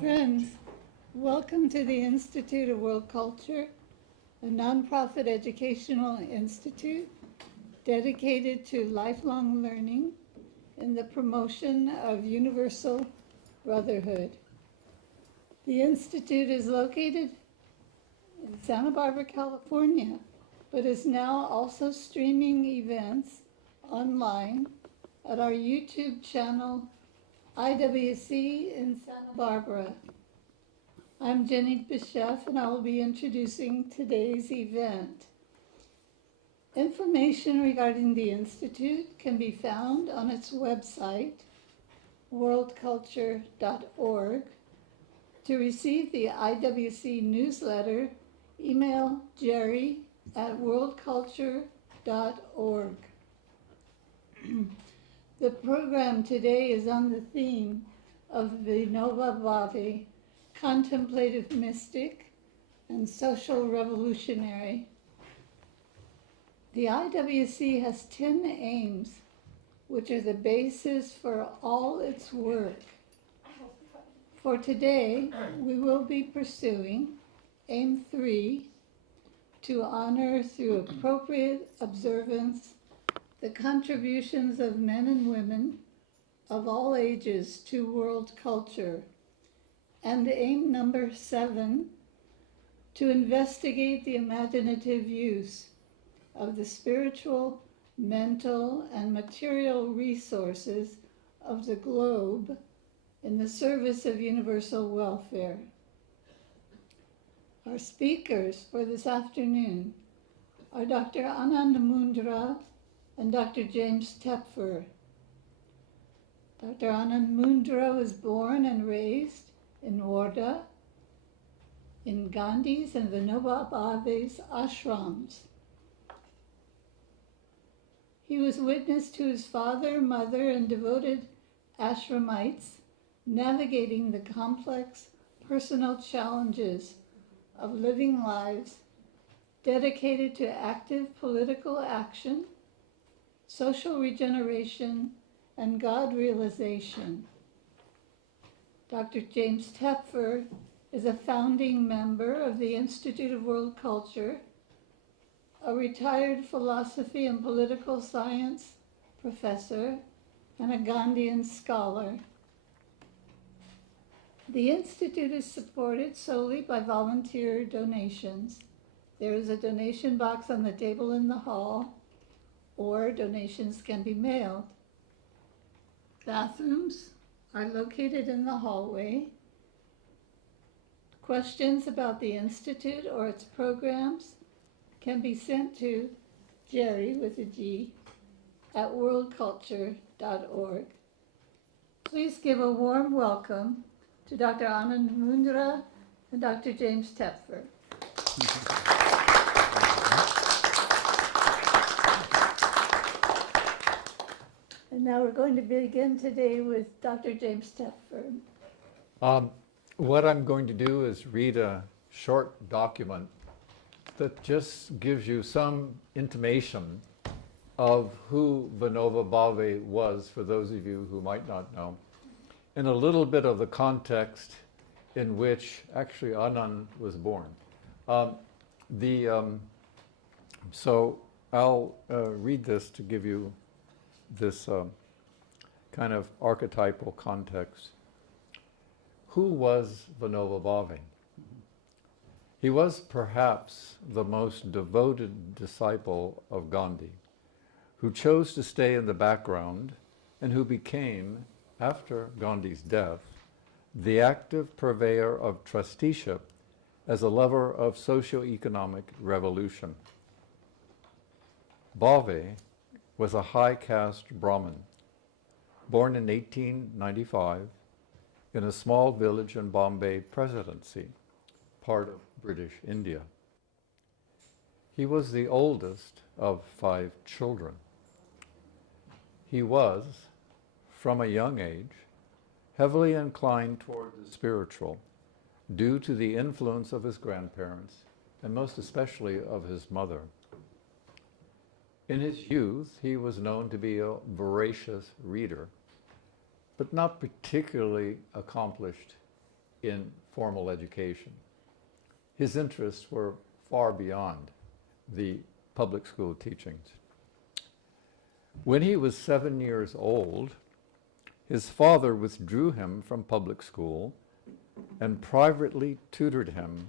Friends, welcome to the Institute of World Culture, a nonprofit educational institute dedicated to lifelong learning and the promotion of universal brotherhood. The Institute is located in Santa Barbara, California, but is now also streaming events online at our YouTube channel, IWC in Santa Barbara. I'm Jenny Bichef, and I will be introducing today's event. Information regarding the Institute can be found on its website, worldculture.org. To receive the IWC newsletter, email jerry@worldculture.org. The program today is on the theme of Vinoba Bhave, contemplative mystic and social revolutionary. The IWC has 10 aims, which are the basis for all its work. For today, we will be pursuing Aim 3, to honor through appropriate observance the contributions of men and women of all ages to world culture, and aim number 7, to investigate the imaginative use of the spiritual, mental, and material resources of the globe in the service of universal welfare. Our speakers for this afternoon are Dr. Anand Mundra and Dr. James Tepfer. Dr. Anand Mundra was born and raised in Warda, in Gandhi's and Vinoba Bhave's ashrams. He was witness to his father, mother, and devoted ashramites navigating the complex personal challenges of living lives dedicated to active political action, social regeneration, and God realization. Dr. James Tepfer is a founding member of the Institute of World Culture, a retired philosophy and political science professor, and a Gandhian scholar. The Institute is supported solely by volunteer donations. There is a donation box on the table in the hall, or donations can be mailed. Bathrooms are located in the hallway. Questions about the Institute or its programs can be sent to Jerry, with a G, at worldculture.org. Please give a warm welcome to Dr. Anand Mundra and Dr. James Tepfer. And now we're going to begin today with Dr. James Tepfer. What I'm going to do is read a short document that just gives you some intimation of who Vinobha Bhave was, for those of you who might not know, and a little bit of the context in which actually Anand was born. So I'll read this to give you this kind of archetypal context. Who was Vinobha Bhave? He was perhaps the most devoted disciple of Gandhi, who chose to stay in the background and who became, after Gandhi's death, the active purveyor of trusteeship as a lever of socio-economic revolution. Bhave was a high-caste Brahmin, born in 1895 in a small village in Bombay Presidency, part of British India. He was the oldest of 5 children. He was, from a young age, heavily inclined toward the spiritual due to the influence of his grandparents and most especially of his mother. In his youth, he was known to be a voracious reader, but not particularly accomplished in formal education. His interests were far beyond the public school teachings. When he was 7 years old, his father withdrew him from public school and privately tutored him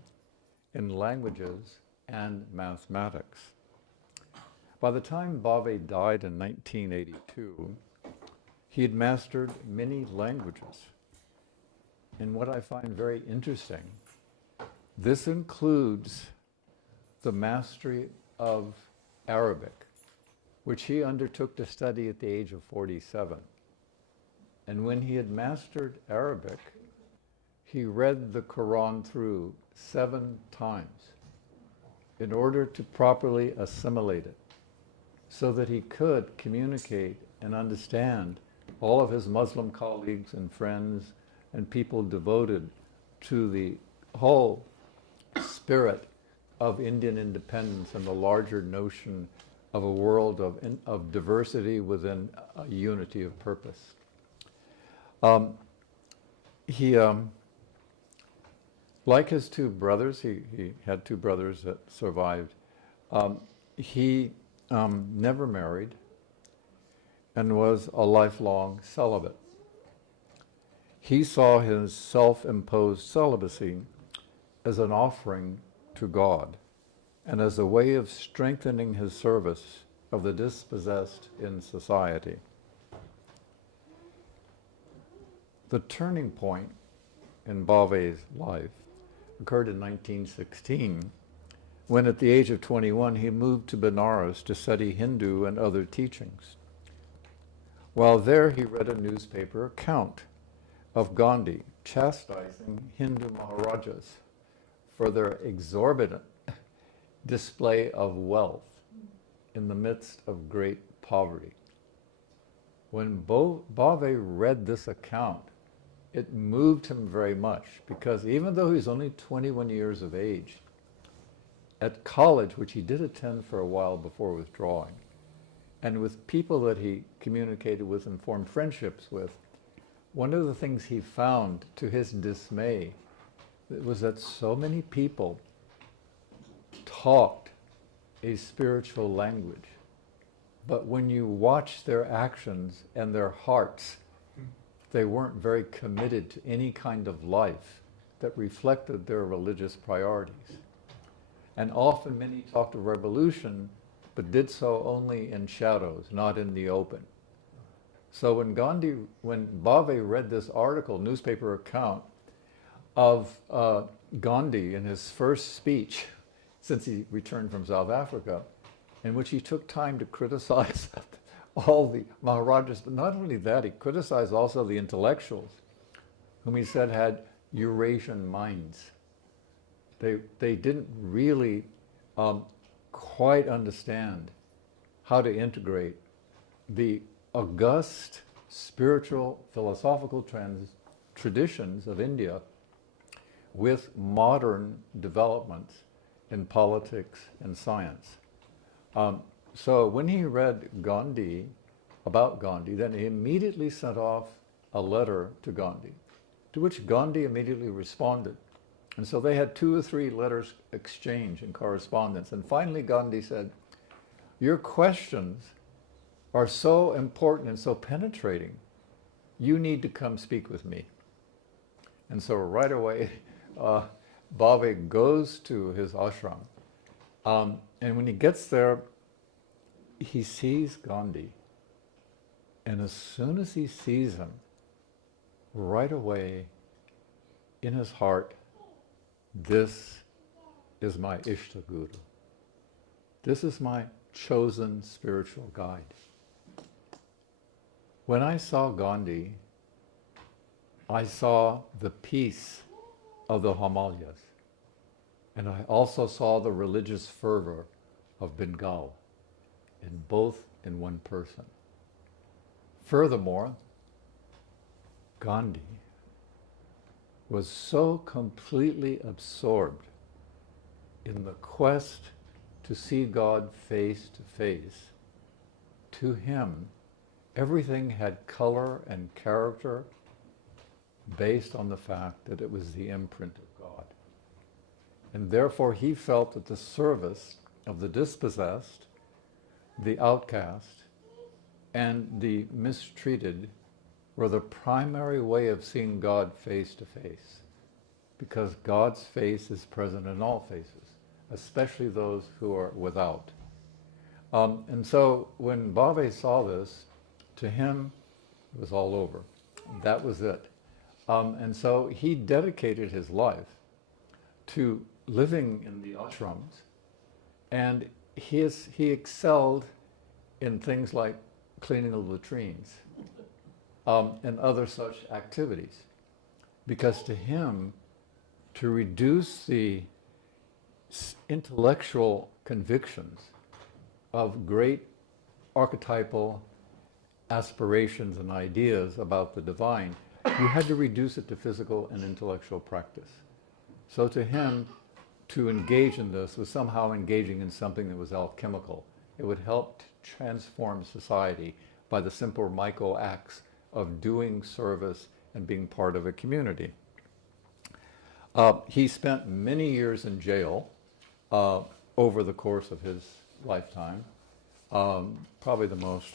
in languages and mathematics. By the time Bhave died in 1982, he had mastered many languages. And what I find very interesting, this includes the mastery of Arabic, which he undertook to study at the age of 47. And when he had mastered Arabic, he read the Quran through 7 times in order to properly assimilate it, so that he could communicate and understand all of his Muslim colleagues and friends and people devoted to the whole spirit of Indian independence and the larger notion of a world of diversity within a unity of purpose. He, like his 2 brothers, he had 2 brothers that survived. He never married and was a lifelong celibate. He saw his self-imposed celibacy as an offering to God and as a way of strengthening his service of the dispossessed in society. The turning point in Bhave's life occurred in 1916, when at the age of 21 he moved to Benares to study Hindu and other teachings. While there, he read a newspaper account of Gandhi chastising Hindu Maharajas for their exorbitant display of wealth in the midst of great poverty. When Bhave read this account, it moved him very much, because even though he's only 21 years of age, at college, which he did attend for a while before withdrawing, and with people that he communicated with and formed friendships with, one of the things he found, to his dismay, was that so many people talked a spiritual language, but when you watch their actions and their hearts, they weren't very committed to any kind of life that reflected their religious priorities. And often many talked of revolution, but did so only in shadows, not in the open. So when Bhave read this article, newspaper account of Gandhi in his first speech since he returned from South Africa, in which he took time to criticize all the Maharajas, but not only that, he criticized also the intellectuals, whom he said had Eurasian minds. They didn't really quite understand how to integrate the august spiritual philosophical traditions of India with modern developments in politics and science. So when he read about Gandhi, then he immediately sent off a letter to Gandhi, to which Gandhi immediately responded. And so they had 2 or 3 letters exchanged in correspondence. And finally Gandhi said, "Your questions are so important and so penetrating, you need to come speak with me." And so right away, Bhave goes to his ashram. And when he gets there, he sees Gandhi. And as soon as he sees him, right away, in his heart, this is my Ishta Guru. This is my chosen spiritual guide. When I saw Gandhi, I saw the peace of the Himalayas, and I also saw the religious fervor of Bengal, and both in one person. Furthermore, Gandhi was so completely absorbed in the quest to see God face to face. To him, everything had color and character based on the fact that it was the imprint of God. And therefore he felt that the service of the dispossessed, the outcast, and the mistreated were the primary way of seeing God face to face. Because God's face is present in all faces, especially those who are without. And so when Bhave saw this, to him it was all over. That was it. And so he dedicated his life to living in the ashrams, and he excelled in things like cleaning the latrines and other such activities. Because to him, to reduce the intellectual convictions of great archetypal aspirations and ideas about the divine, you had to reduce it to physical and intellectual practice. So to him, to engage in this was somehow engaging in something that was alchemical. It would help to transform society by the simple micro acts of doing service and being part of a community. He spent many years in jail over the course of his lifetime, probably the most,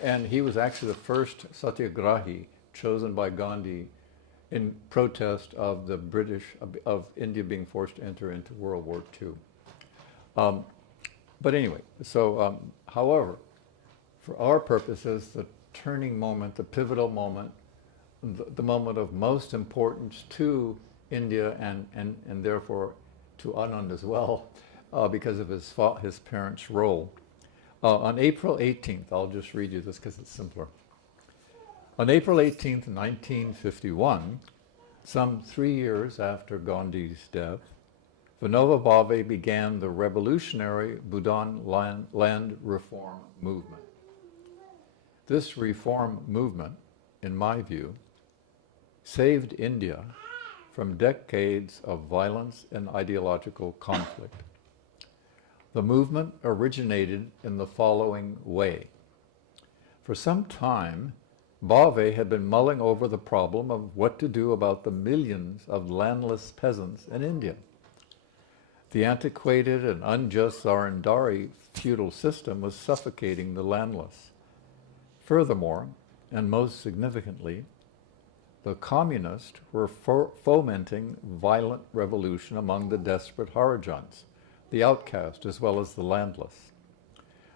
and he was actually the first satyagrahi chosen by Gandhi in protest of the British, of India being forced to enter into World War II. But anyway, so however, for our purposes, the turning moment, the pivotal moment, the moment of most importance to India and therefore to Anand as well, because of his parents' role. On April 18th, I'll just read you this because it's simpler. On April 18th, 1951, some 3 years after Gandhi's death, Vinobha Bhave began the revolutionary Bhutan land reform movement. This reform movement, in my view, saved India from decades of violence and ideological conflict. The movement originated in the following way. For some time, Bhave had been mulling over the problem of what to do about the millions of landless peasants in India. The antiquated and unjust Zarindari feudal system was suffocating the landless. Furthermore, and most significantly, the communists were fomenting violent revolution among the desperate Harijans, the outcast as well as the landless.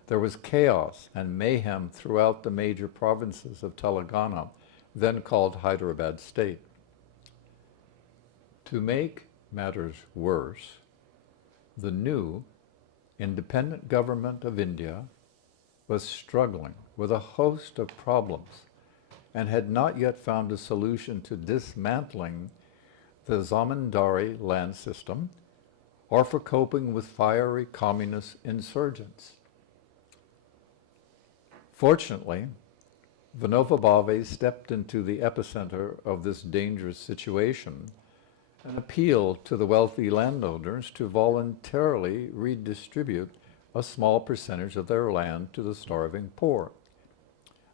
There was chaos and mayhem throughout the major provinces of Telangana, then called Hyderabad state. To make matters worse, the new independent government of India was struggling with a host of problems and had not yet found a solution to dismantling the zamindari land system or for coping with fiery communist insurgents. Fortunately, Vinobha Bhave stepped into the epicenter of this dangerous situation and appealed to the wealthy landowners to voluntarily redistribute a small percentage of their land to the starving poor,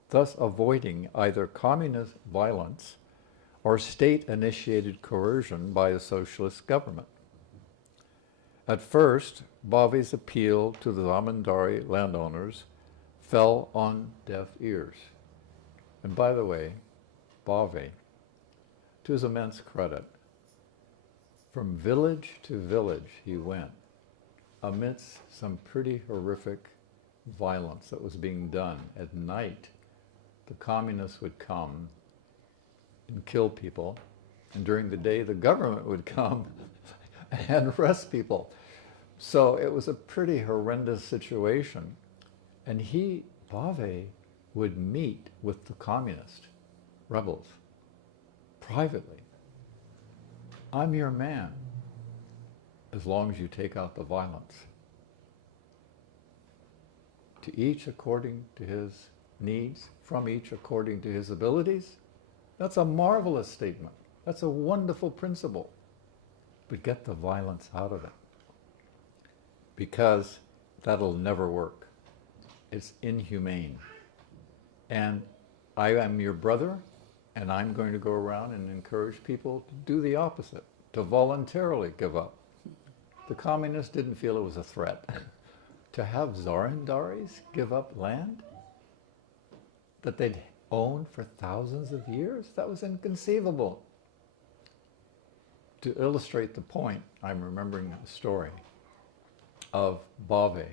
thus avoiding either communist violence or state-initiated coercion by a socialist government. At first, Bhave's appeal to the zamindari landowners fell on deaf ears. And by the way, Bhave, to his immense credit, from village to village he went, amidst some pretty horrific violence that was being done. At night, the communists would come and kill people, and during the day the government would come and arrest people. So it was a pretty horrendous situation. And Bhave, would meet with the communist rebels privately. I'm your man, as long as you take out the violence. To each according to his needs, from each according to his abilities. That's a marvelous statement. That's a wonderful principle. But get the violence out of it. Because that'll never work. It's inhumane. And I am your brother, And I'm going to go around and encourage people to do the opposite, to voluntarily give up. The communists didn't feel it was a threat. To have Zarindaris give up land that they'd owned for thousands of years, that was inconceivable. To illustrate the point, I'm remembering a story of Bhave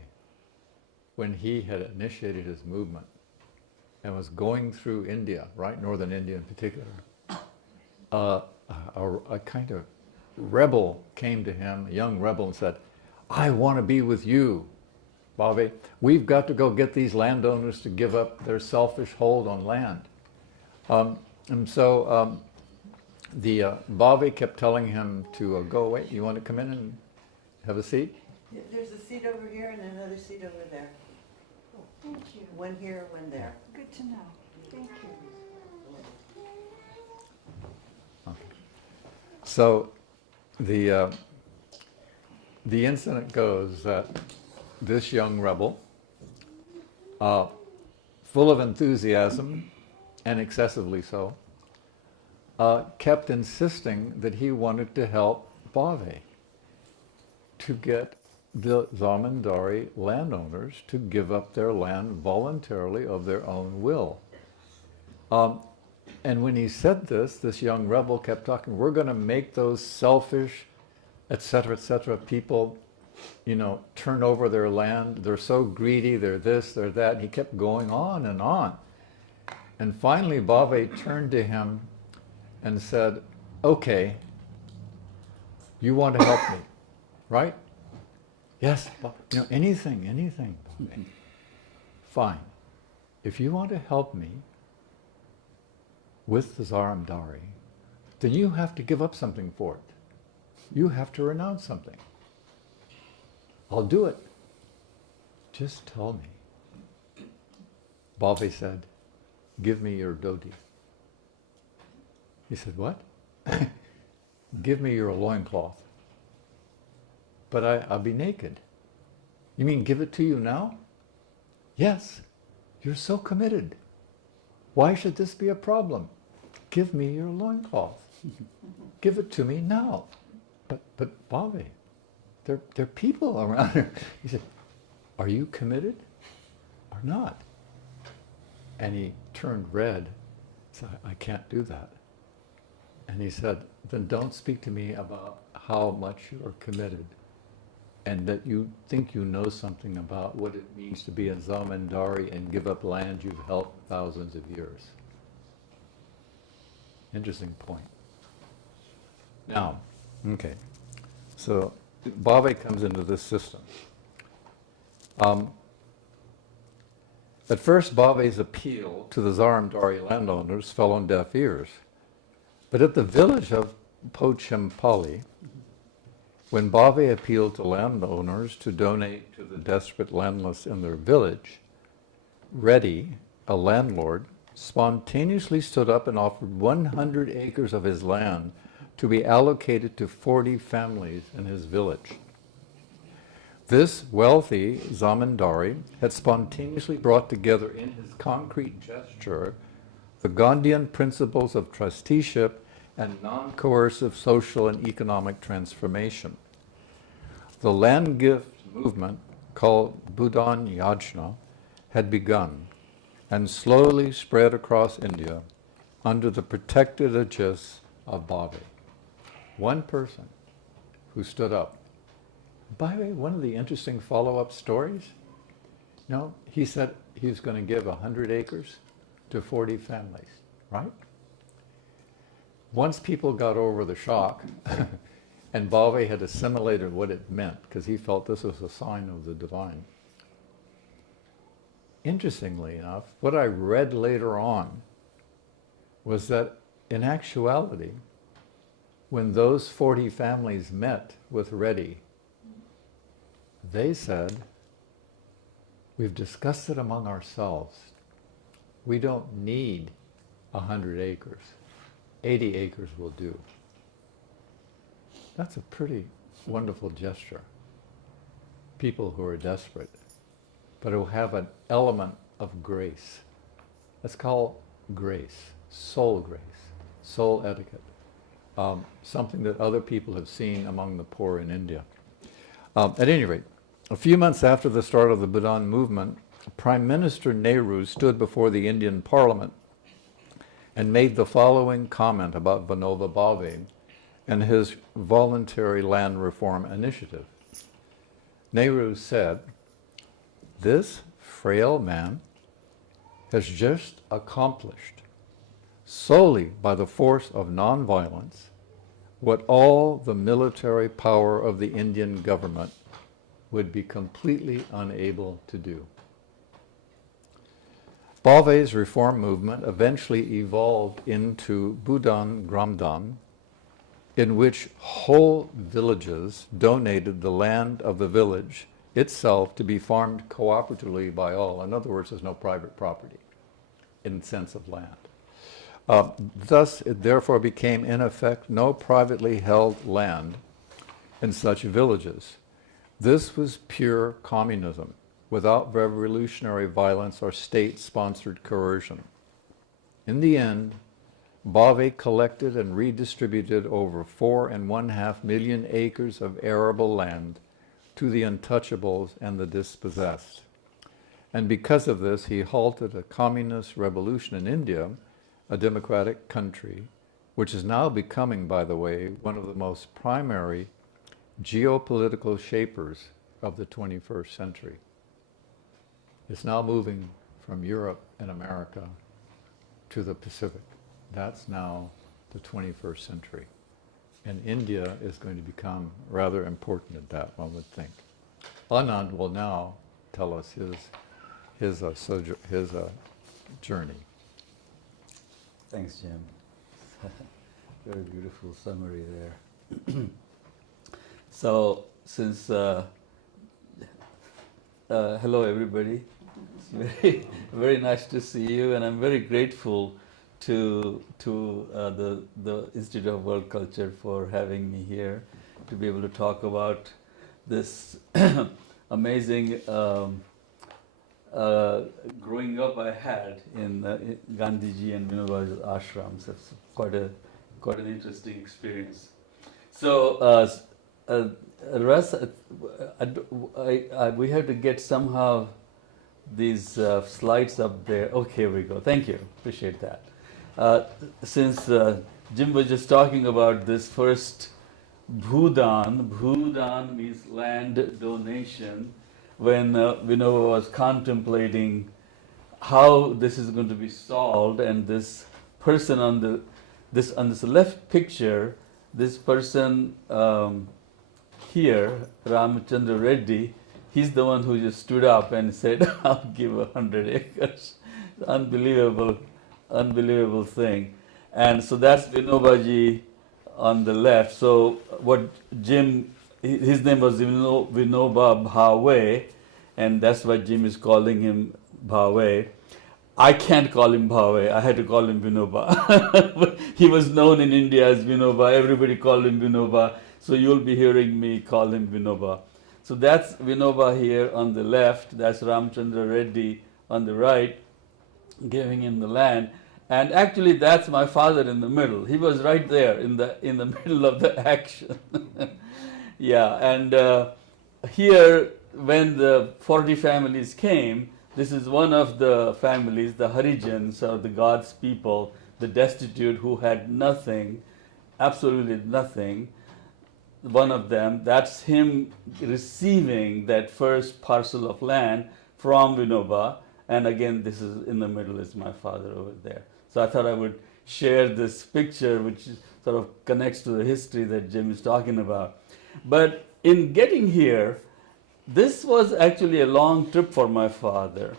when he had initiated his movement and was going through India, right, northern India in particular. A kind of rebel came to him, a young rebel, and said, "I want to be with you, Bhave. We've got to go get these landowners to give up their selfish hold on land." The Bhave kept telling him to go away. You want to come in and have a seat? There's a seat over here and another seat over there. Thank you. One here, one there. Good to know. Thank you. So the incident goes that this young rebel, full of enthusiasm and excessively so, kept insisting that he wanted to help Bhave to get the Zamindari landowners to give up their land voluntarily of their own will. And when he said this young rebel kept talking, we're going to make those selfish, etc., people, turn over their land. They're so greedy, they're this, they're that. And he kept going on and on. And finally, Bhave turned to him and said, okay, you want to help me, right? Yes, anything. Fine. If you want to help me with the Zaramdari, then you have to give up something for it. You have to renounce something. I'll do it. Just tell me. Bhave said, give me your dhoti. He said, what? Give me your loincloth. But I'll be naked. You mean give it to you now? Yes. You're so committed. Why should this be a problem? Give me your loincloth. Give it to me now. But Bhave, there are people around here. He said, are you committed or not? And he turned red. Said, I can't do that. And he said, then don't speak to me about how much you're committed and that you think you know something about what it means to be a Zamindari and give up land you've held for thousands of years. Interesting point. Now, okay, so Bhave comes into this system. At first, Bhave's appeal to the Zaramdari landowners fell on deaf ears. But at the village of Pochimpally, when Bhave appealed to landowners to donate to the desperate landless in their village, Reddy, a landlord, spontaneously stood up and offered 100 acres of his land to be allocated to 40 families in his village. This wealthy Zamindari had spontaneously brought together in his concrete gesture the Gandhian principles of trusteeship and non-coercive social and economic transformation. The land gift movement, called Buddhan Yajna, had begun and slowly spread across India under the protected aegis of Bhave. One person who stood up. By the way, one of the interesting follow-up stories, he said he was going to give 100 acres to 40 families, right? Once people got over the shock, and Bhave had assimilated what it meant, because he felt this was a sign of the divine. Interestingly enough, what I read later on was that in actuality, when those 40 families met with Reddy, they said, we've discussed it among ourselves. We don't need 100 acres. 80 acres will do. That's a pretty wonderful gesture. People who are desperate, but who have an element of grace. That's called grace, soul grace. soul etiquette, something that other people have seen among the poor in India. At any rate, a few months after the start of the Bhoodan movement, Prime Minister Nehru stood before the Indian Parliament and made the following comment about Vinoba Bhave and his voluntary land reform initiative. Nehru said, "This frail man has just accomplished, solely by the force of nonviolence, what all the military power of the Indian government would be completely unable to do." Bhave's reform movement eventually evolved into Bhoodan Gramdan, in which whole villages donated the land of the village itself to be farmed cooperatively by all. In other words, there's no private property in the sense of land. Thus, it therefore became, in effect, no privately held land in such villages. This was pure communism, without revolutionary violence or state-sponsored coercion. In the end, Bhave collected and redistributed over 4.5 million acres of arable land to the untouchables and the dispossessed. And because of this, he halted a communist revolution in India, a democratic country, which is now becoming, by the way, one of the most primary geopolitical shapers of the 21st century. It's now moving from Europe and America to the Pacific. That's now the 21st century. And India is going to become rather important at that, one would think. Anand will now tell us his journey. Thanks, Jim. Very beautiful summary there. So, since hello everybody, it's very nice to see you, and I'm very grateful to the Institute of World Culture for having me here to be able to talk about this amazing growing up I had in Gandhiji and Vinobha's ashrams. It's quite an interesting experience. So, Russ, we have to get somehow these slides up there. Okay, here we go. Thank you. Appreciate that. Since Jim was just talking about this first Bhoodan means land donation. When Vinobha was contemplating how this is going to be solved, and this person on this left picture, this person here, Ramachandra Reddy, he's the one who just stood up and said, "I'll give 100 acres." Unbelievable thing. And so that's Vinobhaji on the left. So what Jim, his name was Vinoba Bhave, and that's why Jim is calling him Bhave. I can't call him Bhave, I had to call him Vinobha. He was known in India as Vinobha, everybody called him Vinobha, so you'll be hearing me call him Vinobha. So that's Vinobha here on the left, that's Ramachandra Reddy on the right, giving him the land. And actually that's my father in the middle. He was right there in the middle of the action. Yeah, and here when the 40 families came, this is one of the families, the Harijans, or the God's people, the destitute who had nothing, absolutely nothing. One of them, that's him receiving that first parcel of land from Vinobha. And again, this is in the middle is my father over there. So I thought I would share this picture, which sort of connects to the history that Jim is talking about. But in getting here, this was actually a long trip for my father.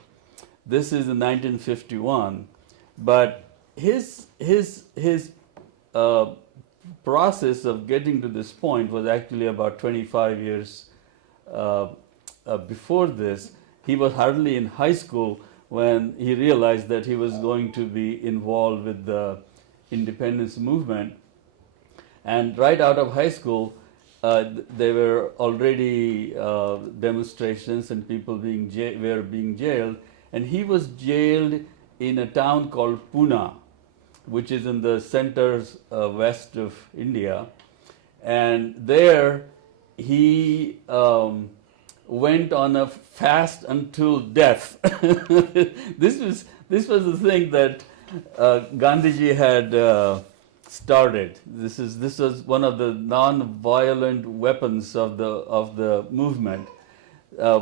This is in 1951, but his process of getting to this point was actually about 25 years before this. He was hardly in high school when he realized that he was going to be involved with the independence movement. And right out of high school, there were already demonstrations and people were being jailed. And he was jailed in a town called Pune. which is in the centers west of India. And there he went on a fast until death. this was the thing that Gandhiji had started. This was one of the non-violent weapons of the movement,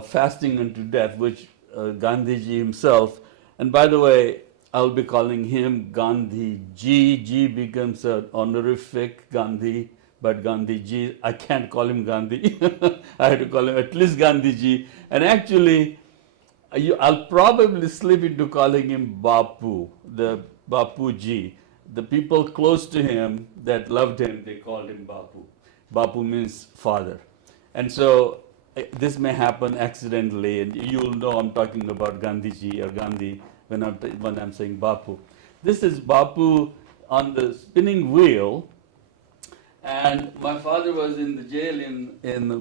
fasting unto death, which Gandhiji himself. And by the way, I'll be calling him Gandhi Ji. Ji becomes an honorific Gandhi, but Gandhi Ji, I can't call him Gandhi. I have to call him at least Gandhi Ji. And actually, I'll probably slip into calling him Bapu, the Bapu Ji. The people close to him that loved him, they called him Bapu. Bapu means father. And so this may happen accidentally, and you'll know I'm talking about Gandhiji or Gandhi when I'm saying Bapu. This is Bapu on the spinning wheel, and my father was in the jail in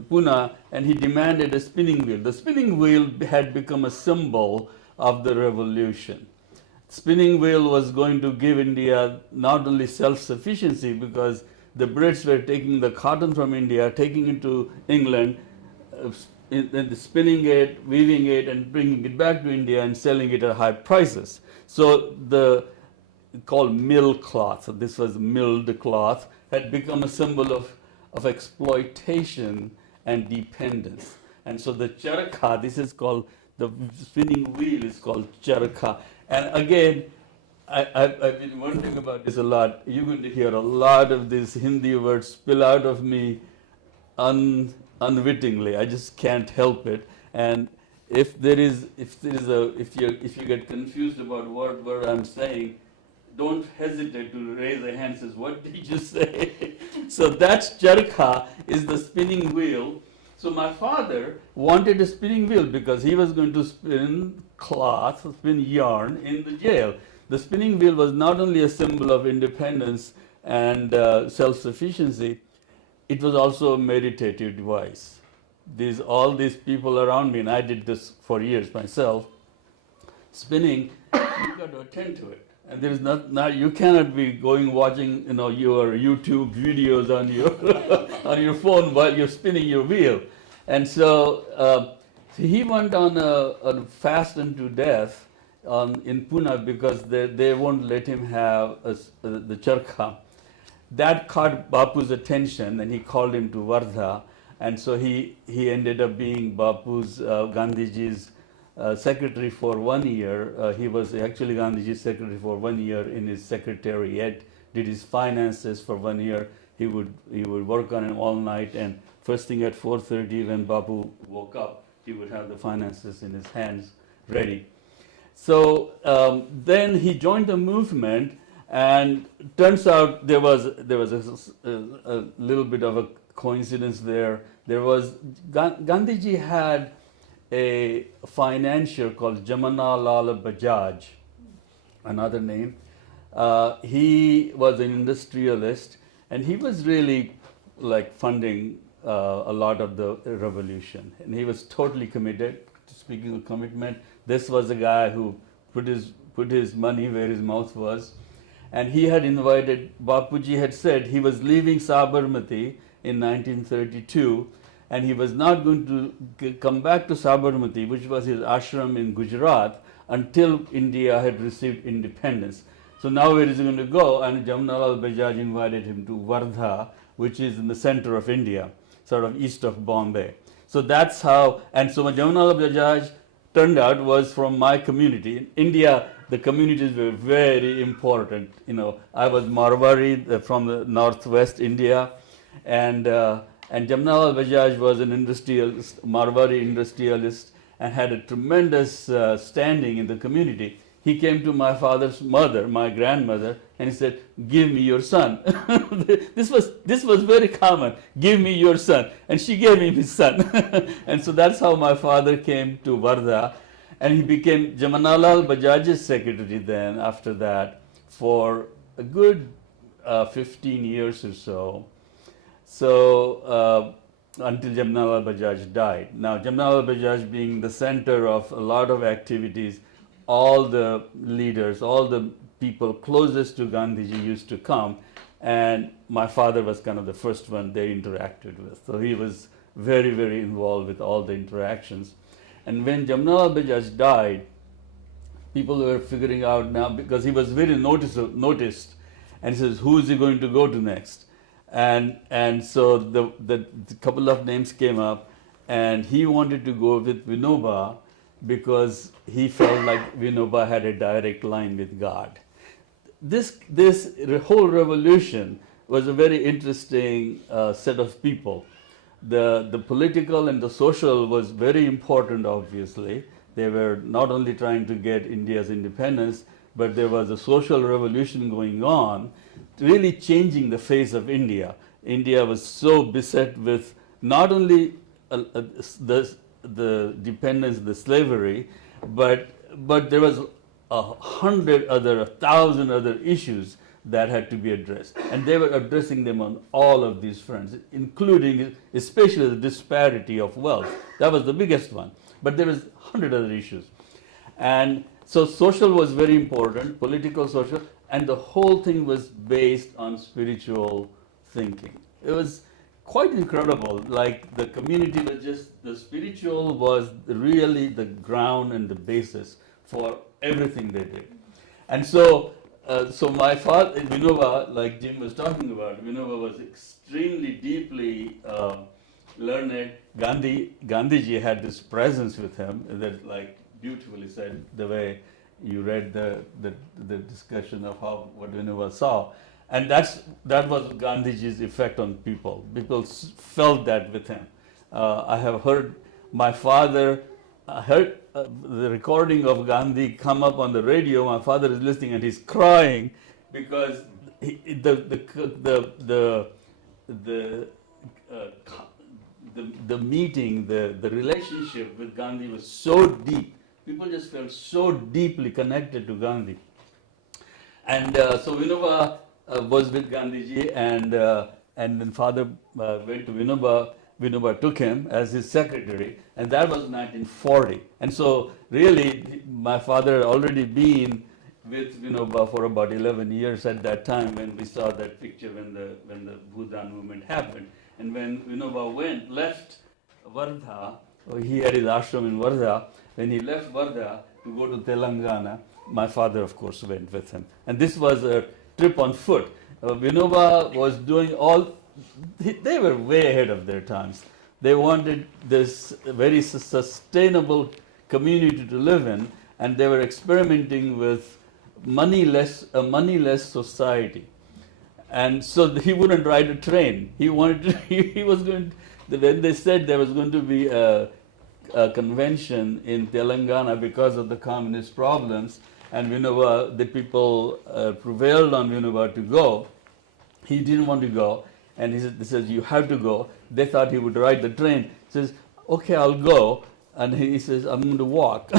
Pune, and he demanded a spinning wheel. The spinning wheel had become a symbol of the revolution. Spinning wheel was going to give India not only self-sufficiency, because the Brits were taking the cotton from India, taking it to England, spinning it, weaving it, and bringing it back to India and selling it at high prices. So called mill cloth, so this was milled cloth, had become a symbol of exploitation and dependence. And so the charkha, this is called, the spinning wheel is called charkha. And again, I've been wondering about this a lot. You're going to hear a lot of these Hindi words spill out of me unwittingly. I just can't help it. And if you get confused about what word I'm saying, don't hesitate to raise a hand. Says, what did you say? So that's charkha, is the spinning wheel. So my father wanted a spinning wheel because he was going to spin cloth, spin yarn in the jail. The spinning wheel was not only a symbol of independence and self-sufficiency, it was also a meditative device. All these people around me, and I did this for years myself, spinning, you got to attend to it. And there is you cannot be watching your YouTube videos on your phone while you're spinning your wheel. And so he went on a fast unto death in Pune because they won't let him have the charkha. That caught Bapu's attention, and he called him to Wardha. And so he ended up being Bapu's, Gandhiji's secretary for 1 year. He was actually Gandhiji's secretary for 1 year in his secretariat, did his finances for 1 year. He would work on it all night, and first thing at 4:30 when Bapu woke up, he would have the finances in his hands ready. So then he joined the movement, and turns out there was a little bit of a coincidence there. Gandhiji had a financier called Jamana Lal Bajaj, another name. He was an industrialist, and he was really funding a lot of the revolution, and he was totally committed. Speaking of commitment, this was a guy who put his money where his mouth was, and he had invited. Bapuji had said he was leaving Sabarmati in 1932, and he was not going to come back to Sabarmati, which was his ashram in Gujarat, until India had received independence. So now where is he going to go? And Jamnalal Bajaj invited him to Wardha, which is in the center of India, sort of east of Bombay. So that's how, and so Jamnalal Bajaj turned out was from my community. In India, the communities were very important. I was Marwari from the northwest India, and Jamnalal Bajaj was an industrialist, Marwari industrialist, and had a tremendous standing in the community. He came to my father's mother, my grandmother, and he said, "Give me your son." This was very common. "Give me your son," and she gave him his son. And so that's how my father came to Wardha, and he became Jamnalal Bajaj's secretary. Then after that, for a good 15 years or so. So until Jamnalal Bajaj died. Now Jamnalal Bajaj being the center of a lot of activities, all the leaders, all the people closest to Gandhiji used to come, and my father was kind of the first one they interacted with. So he was very, very involved with all the interactions. And when Jamnalal Bajaj died, people were figuring out now, because he was very noticed, and he says, who is he going to go to next? And so the couple of names came up, and he wanted to go with Vinoba because he felt like Vinoba had a direct line with God. This whole revolution was a very interesting set of people. The political and the social was very important, obviously. They were not only trying to get India's independence, but there was a social revolution going on, really changing the face of India. India was so beset with not only the dependence, the slavery, but there was 1,000 other issues that had to be addressed. And they were addressing them on all of these fronts, including especially the disparity of wealth. That was the biggest one. But there was 100 other issues. And so social was very important, political, social, and the whole thing was based on spiritual thinking. It was quite incredible. Like the community was just, the spiritual was really the ground and the basis for everything they did. And so my father, Vinoba, like Jim was talking about, Vinoba was extremely deeply learned. Gandhiji had this presence with him that, like, beautifully said, the way you read the discussion of what Vinoba saw. And that was Gandhiji's effect on people. People felt that with him. I have heard my father heard the recording of Gandhi come up on the radio. My father is listening and he's crying because the meeting, the relationship with Gandhi was so deep. People just felt so deeply connected to Gandhi. And so Vinoba was with Gandhiji, and then father went to Vinoba. Vinoba took him as his secretary, and that was 1940. And so really, my father had already been with Vinoba for about 11 years at that time when we saw that picture when the Bhutan movement happened. And when Vinoba left Wardha, he had his ashram in Wardha. When he left Wardha to go to Telangana, my father, of course, went with him. And this was a trip on foot. Vinoba was doing they were way ahead of their times. They wanted this very sustainable community to live in, and they were experimenting with a moneyless society. And so he wouldn't ride a train. He wanted to, he was going to, when they said there was going to be a convention in Telangana because of the communist problems, and Vinoba, the people prevailed on Vinoba to go. He didn't want to go, and he says, you have to go. They thought he would ride the train. He says, okay, I'll go. And he says, I'm going to walk.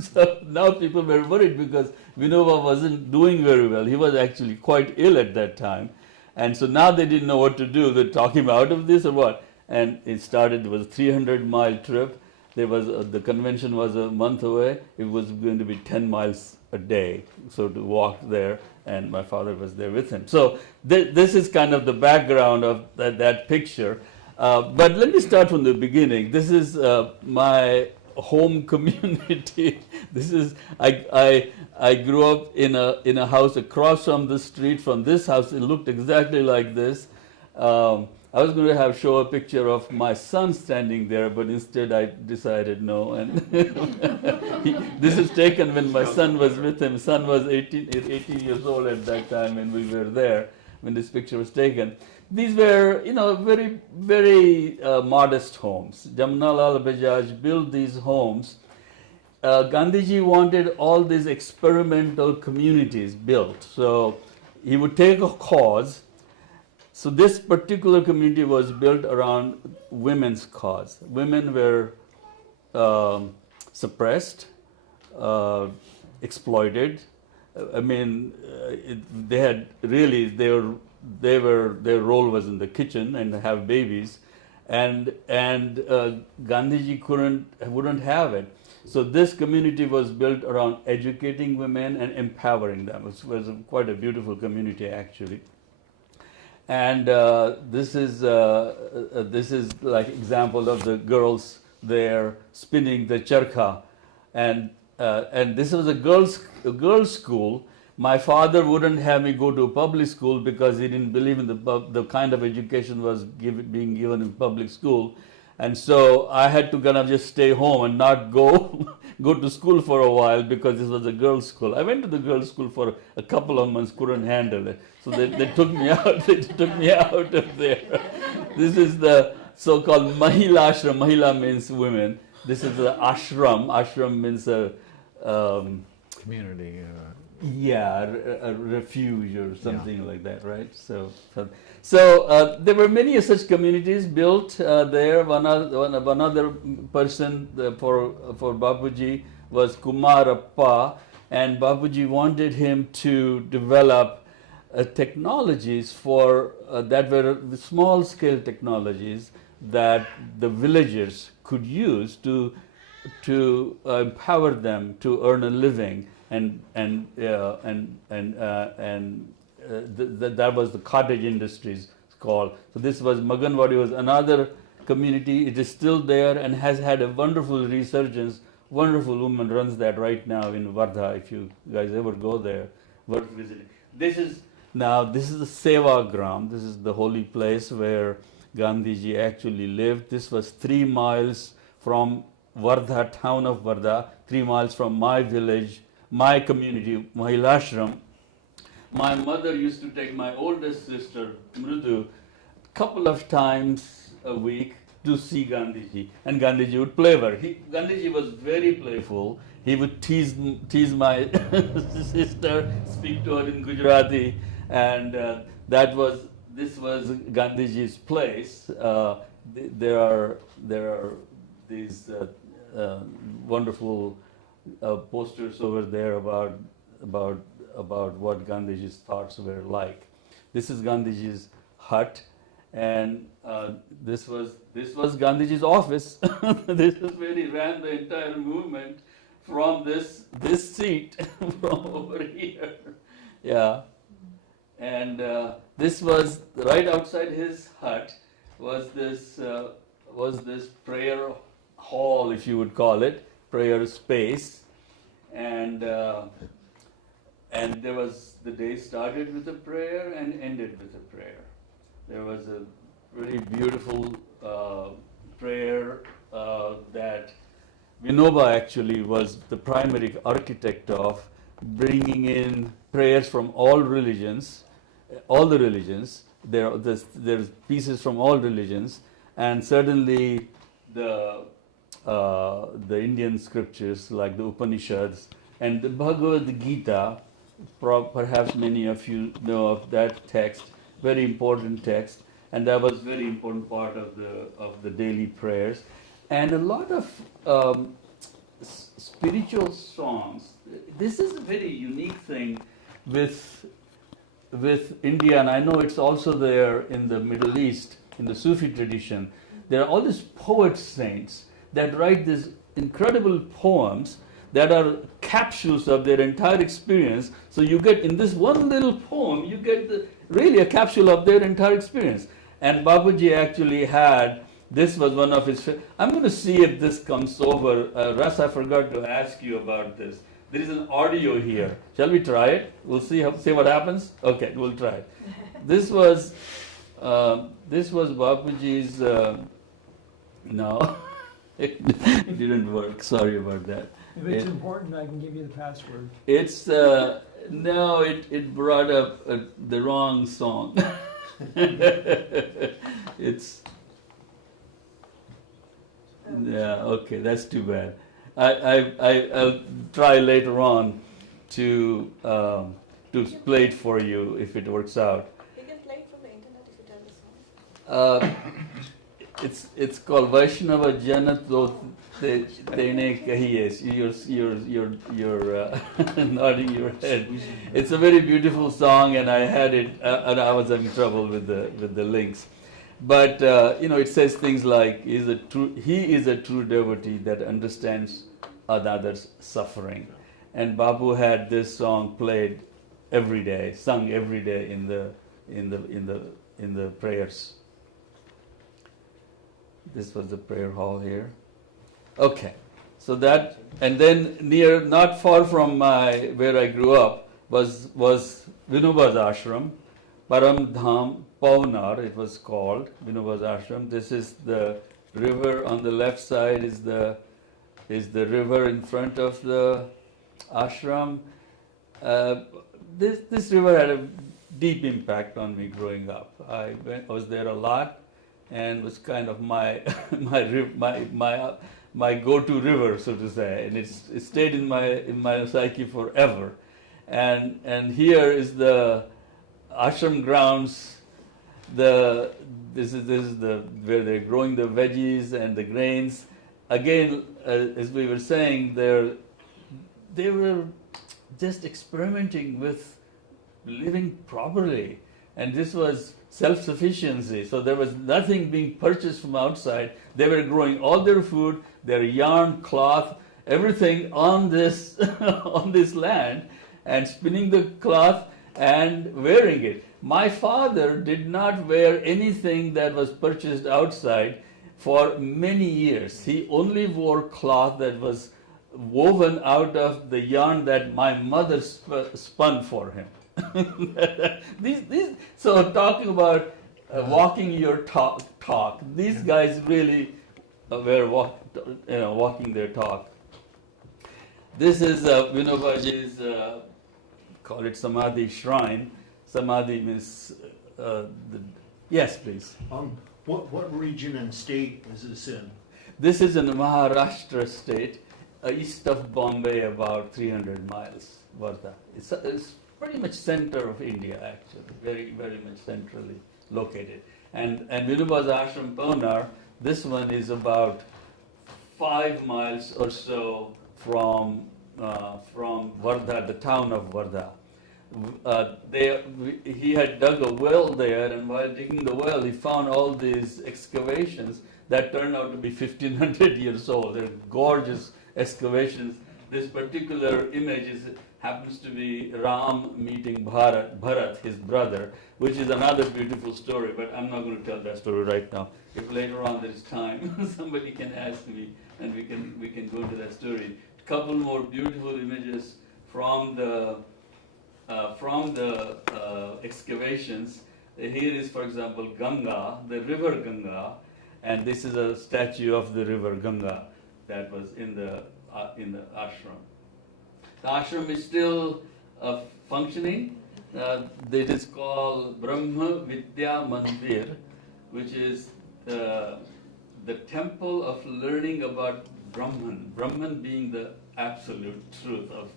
So now people were worried because Vinoba wasn't doing very well. He was actually quite ill at that time. And so now they didn't know what to do. They talk him out of this or what? And it was a 300-mile trip. The convention was a month away. It was going to be 10 miles a day. So to walk there, and my father was there with him. So this is kind of the background of that picture. But let me start from the beginning. This is my home community. This is I grew up in a house across from the street from this house. It looked exactly like this. I was going to show a picture of my son standing there, but instead I decided no. And this is taken when my son was with him. Son was 18 years old at that time, and we were there when this picture was taken. These were, very, very modest homes. Jamnalal Bajaj built these homes. Gandhiji wanted all these experimental communities built. So he would take a cause. So this particular community was built around women's cause. Women were suppressed, exploited. I mean, their role was in the kitchen and have babies, and Gandhiji wouldn't have it. So this community was built around educating women and empowering them. It was quite a beautiful community actually. And this is like example of the girls there spinning the charkha, and this was a girls school. My father wouldn't have me go to a public school because he didn't believe in the kind of education was being given in public school, and so I had to kind of just stay home and not go go to school for a while because this was a girls' school. I went to the girls' school for a couple of months, couldn't handle it, so they took me out. They took me out of there. This is the so-called Mahila Ashram. Mahila means women. This is the ashram. Ashram means a Community. a refuge or something like that, right? So there were many such communities built there. One other person for Bapuji was Kumarappa, and Bapuji wanted him to develop technologies for that were the small scale technologies that the villagers could use to empower them to earn a living, that was the cottage industries called. So this was Maganwadi was another community. It is still there and has had a wonderful resurgence. Wonderful woman runs that right now in Wardha. If you guys ever go there, worth visiting. This is the Sevagram. This is the holy place where Gandhiji actually lived. This was 3 miles from Wardha, town of Wardha, 3 miles from my village, my community, Mahilashram. My mother used to take my oldest sister, Mrudu, a couple of times a week to see Gandhiji. And Gandhiji would play her. Gandhiji was very playful. He would tease my sister, speak to her in Gujarati, and this was Gandhiji's place. There are these wonderful posters over there about what Gandhiji's thoughts were like. This is Gandhiji's hut, and this was Gandhiji's office. This is where he ran the entire movement from this seat from over here. Yeah, and this was right outside his hut. Was this prayer hall, if you would call it, prayer space, and there was the day started with a prayer and ended with a prayer. There was a really beautiful prayer that Vinobha actually was the primary architect of, bringing in prayers from all religions, all the religions. There's pieces from all religions, and certainly the Indian scriptures like the Upanishads and the Bhagavad Gita. Perhaps many of you know of that text, very important text, and that was very important part of the daily prayers, and a lot of spiritual songs. This is a very unique thing with India, and I know it's also there in the Middle East, in the Sufi tradition. There are all these poet saints that write these incredible poems that are capsules of their entire experience. So you get, in this one little poem, you get really a capsule of their entire experience. And Bapuji actually had, this was one of his, I'm going to see if this comes over. Russ, I forgot to ask you about this. There is an audio here. Shall we try it? We'll see what happens? Okay, we'll try it. This was Bapuji's, no, it didn't work. Sorry about that. If it's important, I can give you the password. It's no, it brought up the wrong song. It's yeah, okay, that's too bad. I'll try later on to play it for you if it works out. You can play it from the internet if you tell the song. It's called Vaishnava Janato Tene Kahiyes. You're nodding your head. It's a very beautiful song, and I had it, and I was having trouble with the links. But it says things like, he is a true devotee that understands another's suffering. And Babu had this song played every day, sung every day in the prayers. This was the prayer hall here. Okay, so that, and then near, not far from where I grew up, was Vinoba's ashram, Param Dham Paunar, it was called, Vinoba's ashram. This is the river on the left side, is the river in front of the ashram. This river had a deep impact on me growing up. I was there a lot, and was kind of my my go-to river, so to say, and it stayed in my psyche forever. And here is the ashram grounds. This is the where they're growing the veggies and the grains. Again, as we were saying, they were just experimenting with living properly, and this was self-sufficiency. So there was nothing being purchased from outside. They were growing all their food, their yarn, cloth, everything on this on this land, and spinning the cloth and wearing it. My father did not wear anything that was purchased outside for many years. He only wore cloth that was woven out of the yarn that my mother spun for him. So talking about walking your talk, these guys really were walking their talk. This is Vinobaji's, call it Samadhi shrine. Samadhi means, yes, please. What region and state is this in? This is in Maharashtra state, east of Bombay, about 300 miles, Wardha. It's pretty much center of India, actually, very, very much centrally located. And Vinoba's ashram Paunar, this one is about 5 miles or so from Wardha, the town of Wardha. He had dug a well there, and while digging the well, he found all these excavations that turned out to be 1500 years old. They're gorgeous excavations. This particular image happens to be Ram meeting Bharat, his brother, which is another beautiful story, but I'm not going to tell that story right now. If later on there is time, somebody can ask me, and we can go into that story. A couple more beautiful images from the excavations. Here is, for example, Ganga, the river Ganga, and this is a statue of the river Ganga that was in the ashram. The ashram is still functioning. It is called Brahma Vidya Mandir, which is the temple of learning about Brahman. Brahman being the absolute truth of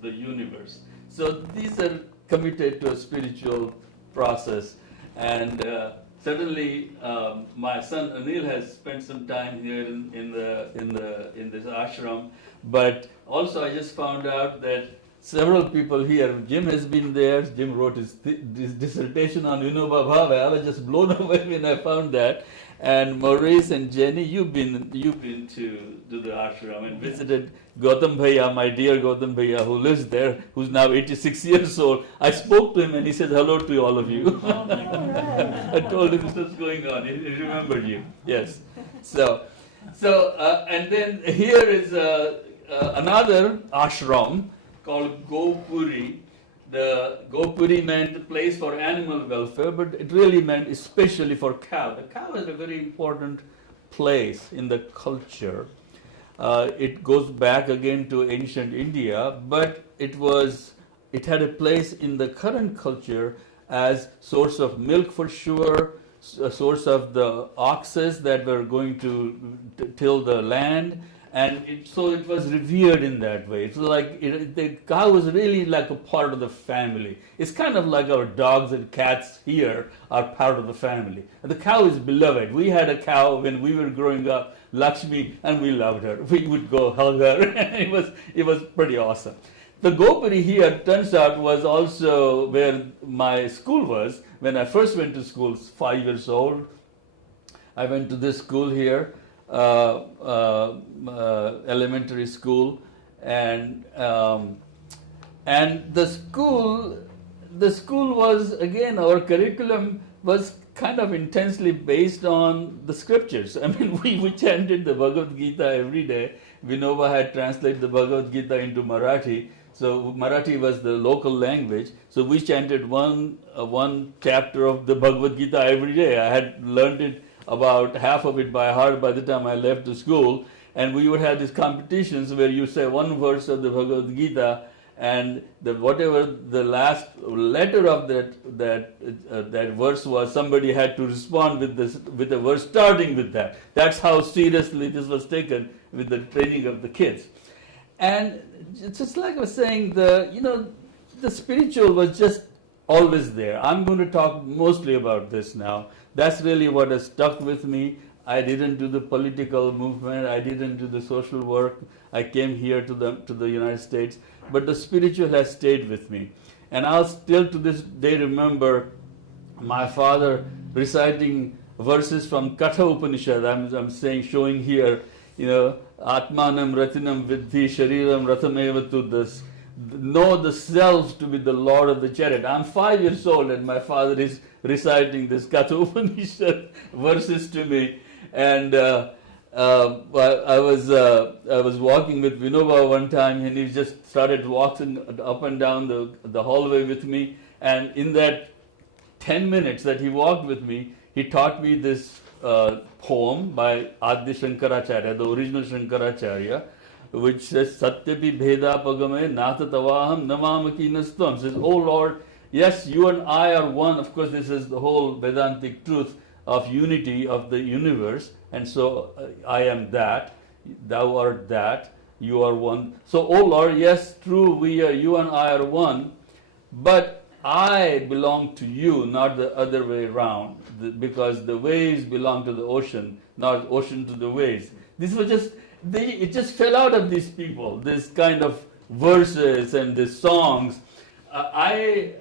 the universe. So these are committed to a spiritual process, and certainly my son Anil has spent some time here in this ashram. But also I just found out that several people here, Jim has been there. Jim wrote his dissertation on Vinobha Bhave. I was just blown away when I found that. And Maurice and Jenny, you've been to the ashram and visited Gautam Bhaiya, my dear Gautam Bhaiya, who lives there, who's now 86 years old. I spoke to him and he said hello to all of you. I told him what's going on. He remembered you. Yes. So and then here is another ashram called Gopuri. The Gopuri meant a place for animal welfare, but it really meant especially for cow. The cow is a very important place in the culture. It goes back again to ancient India, but it had a place in the current culture as source of milk for sure, a source of the oxes that were going to till the land. And so it was revered in that way. It's like the cow was really like a part of the family. It's kind of like our dogs and cats here are part of the family. And the cow is beloved. We had a cow when we were growing up, Lakshmi, and we loved her. We would go hug her. It was pretty awesome. The Gopuri here, turns out, was also where my school was. When I first went to school, 5 years old, I went to this school here. elementary school, and the school was, again, our curriculum was kind of intensely based on the scriptures. I mean, we chanted the Bhagavad Gita every day. Vinoba had translated the Bhagavad Gita into Marathi, so Marathi was the local language. So we chanted one chapter of the Bhagavad Gita every day. I had learned it, about half of it by heart by the time I left the school. And we would have these competitions where you say one verse of the Bhagavad Gita, and whatever the last letter of that verse was, somebody had to respond with a verse starting with that. That's how seriously this was taken with the training of the kids. And it's just like I was saying, the spiritual was just always there. I'm going to talk mostly about this now. That's really what has stuck with me. I didn't do the political movement. I didn't do the social work. I came here to the United States, but the spiritual has stayed with me. And I'll still to this day remember my father reciting verses from Katha Upanishad. I'm showing here, Atmanam Ratinam Vidhi Shariram Ratamevatu, this. Know the self to be the Lord of the chariot. I'm 5 years old and my father is reciting this Katha Upanishad verses to me. And I was walking with Vinoba one time, and he just started walking up and down the hallway with me. And in that 10 minutes that he walked with me, he taught me this poem by Adi Shankaracharya, the original Shankaracharya, which says, Satyapi Bheda Pagame Natha Tavaham Namamaki Nastam. Says, oh Lord, yes, you and I are one. Of course, this is the whole Vedantic truth of unity of the universe. And so I am that, thou art that, you are one. So, oh Lord, yes, true, you and I are one, but I belong to you, not the other way around, because the waves belong to the ocean, not ocean to the waves. This was just, it just fell out of these people, this kind of verses and these songs. I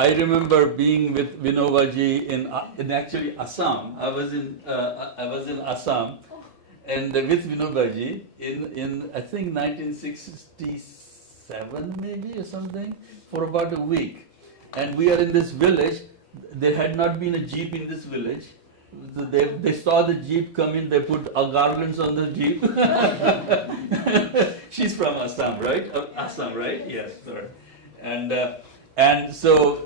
remember being with Vinoba ji in actually Assam. I was in Assam, and with Vinoba ji in I think 1967 maybe or something, for about a week. And we are in this village. There had not been a jeep in this village. They saw the jeep come in. They put garlands on the jeep. She's from Assam, right? Assam, right? Yes, sorry. And so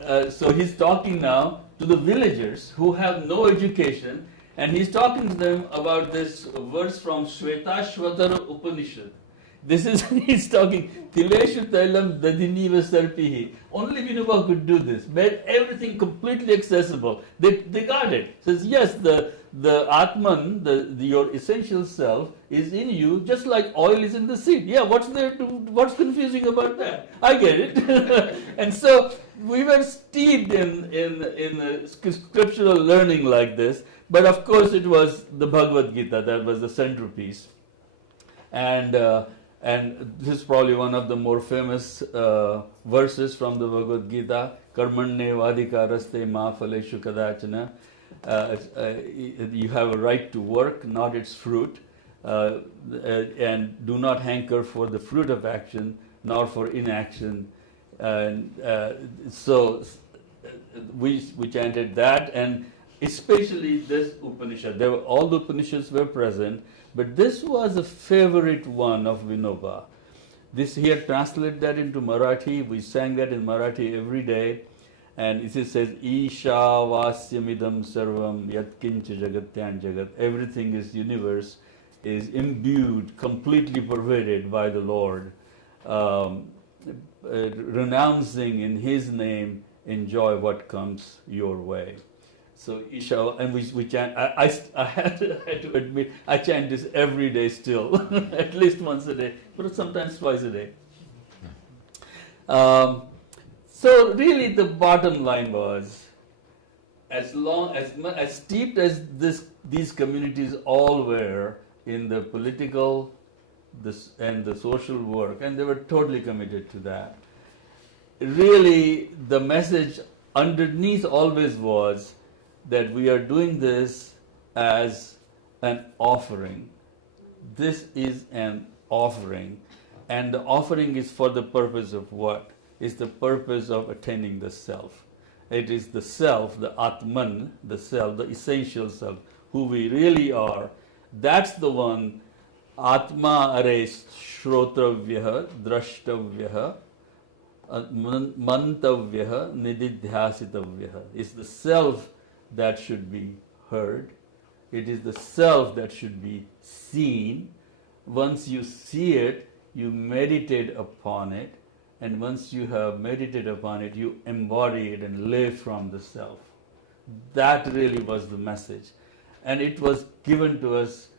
he's talking now to the villagers who have no education, and he's talking to them about this verse from Shvetashvatara Upanishad. This is, he's talking, Tileshu Tailam Dadiniva Sarpihi. Only Vinoba could do this. Made everything completely accessible. They got it. Says, yes, the Atman, your essential self, is in you, just like oil is in the seed. Yeah, what's confusing about that? I get it. And so we were steeped in scriptural learning like this. But of course it was the Bhagavad Gita that was the centerpiece. And this is probably one of the more famous verses from the Bhagavad Gita. Karmanne vadikaraste ma phaleshu kadachana. You have a right to work, not its fruit. And do not hanker for the fruit of action, nor for inaction. And so we chanted that, and especially this Upanishad. All the Upanishads were present, but this was a favorite one of Vinoba. He had translated that into Marathi. We sang that in Marathi every day. And it says, Isha Vasyamidam Sarvam Yatkincha Jagatyan Jagat. Everything is universe, is imbued, completely pervaded by the Lord. Renouncing in His name, enjoy what comes your way. So Isha, and we chant. I had to admit, I chant this every day still, at least once a day, but sometimes twice a day. So really, the bottom line was, as steeped as these communities all were in the political, and the social work, and they were totally committed to that. Really, the message underneath always was that we are doing this as an offering. This is an offering, and the offering is for the purpose of what? It's the purpose of attaining the self. It is the self, the Atman, the self, the essential self, who we really are. That's the one. Atma are shrotravyah, drashtavyah, mantavyah, nididhyasitavyah. It's the self that should be heard. It is the self that should be seen. Once you see it, you meditate upon it. And once you have meditated upon it, you embody it and live from the self. That really was the message. And it was given to us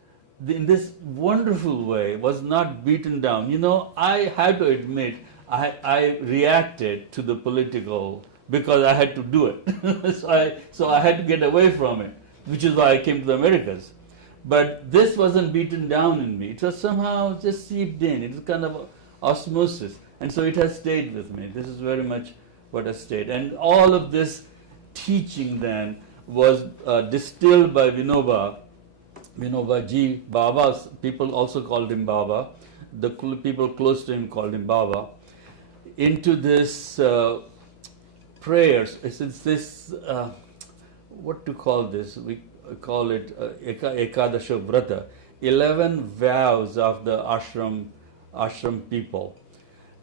in this wonderful way, was not beaten down. You know, I had to admit, I reacted to the political because I had to do it. so I had to get away from it, which is why I came to the Americas. But this wasn't beaten down in me. It was somehow just seeped in. It was kind of osmosis. And so it has stayed with me. This is very much what has stayed. And all of this teaching then was distilled by Vinoba Ji, Baba. People also called him Baba. The people close to him called him Baba. Into this prayers. It's this, what to call this? We call it Ekadasha Vrata. 11 vows of the ashram people.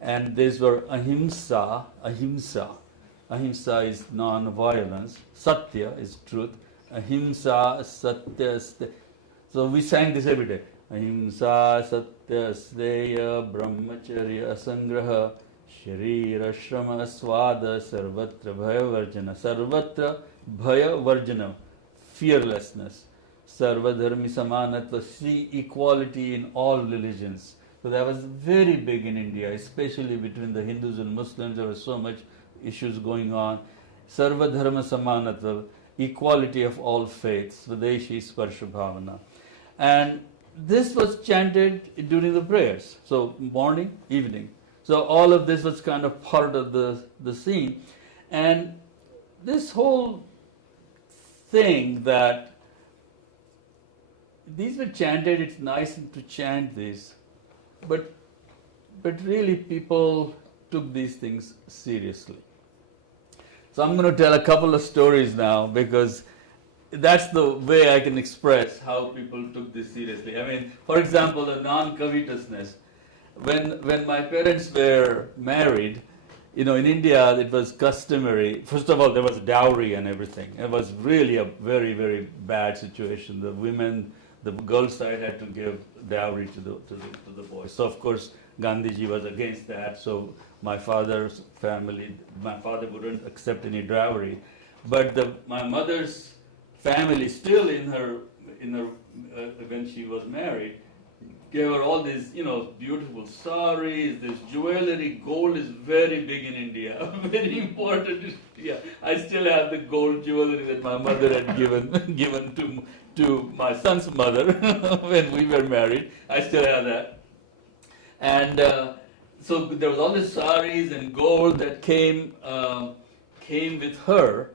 And these were ahimsa. Ahimsa is non-violence. Satya is truth. Ahimsa, satya, so we sang this every day. Ahimsa, satya, steya, brahmacharya, asangraha, sharira, shrama, swada, sarvatra, bhaya, varjana. Sarvatra, bhaya, varjana, fearlessness. Sarvadharmi samanatva, see equality in all religions. So that was very big in India, especially between the Hindus and Muslims. There was so much issues going on. Sarva dharma samanatva, equality of all faiths, Swadeshi sparsha bhavana. And this was chanted during the prayers. So morning, evening. So all of this was kind of part of the scene. And this whole thing that these were chanted, it's nice to chant this. But really people took these things seriously. So I'm going to tell a couple of stories now because that's the way I can express how people took this seriously. I mean, for example, the non-covetousness. When my parents were married, you know, in India it was customary. First of all, there was dowry and everything. It was really a very, very bad situation. The women, the girl side had to give dowry to the boys. So of course Gandhiji was against that. So my father's family, my father wouldn't accept any dowry, but my mother's family still in her when she was married, gave her all these, you know, beautiful saris, this jewelry. Gold is very big in India, very important. Yeah, I still have the gold jewelry that my mother had given to my son's mother when we were married. I still have that. And so there was all these saris and gold that came with her.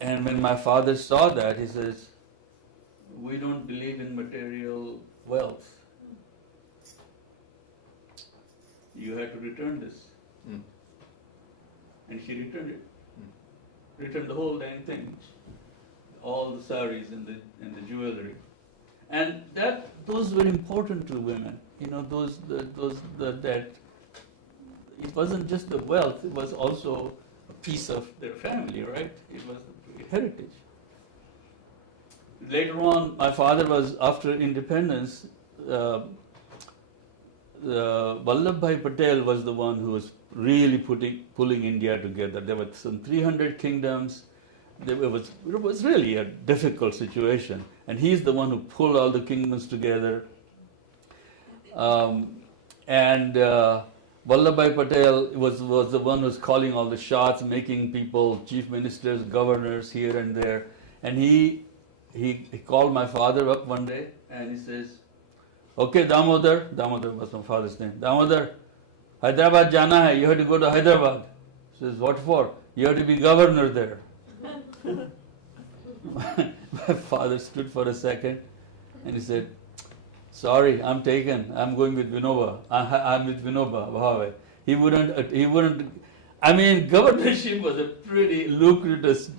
And when my father saw that, he says, "We don't believe in material wealth. You have to return this." And she returned it. Returned the whole dang thing. All the saris and the jewelry. And those were important to women. You know, that it wasn't just the wealth, it was also a piece of their family, right? It was heritage. Later on, my father was, after independence, Vallabh Bhai Patel was the one who was really pulling India together. There were some 300 kingdoms. It was really a difficult situation. And he's the one who pulled all the kingdoms together. Vallabh Bhai Patel was the one who was calling all the shots, making people chief ministers, governors here and there. And he called my father up one day and he says, "Okay, Damodar was my father's name. Damodar, Hyderabad jana hai, you have to go to Hyderabad." He says, "What for?" "You have to be governor there." My father stood for a second and he said, "Sorry, I'm taken. I'm going with Vinobha. I'm with Vinoba Bhave." He wouldn't. I mean, governorship was a pretty lucrative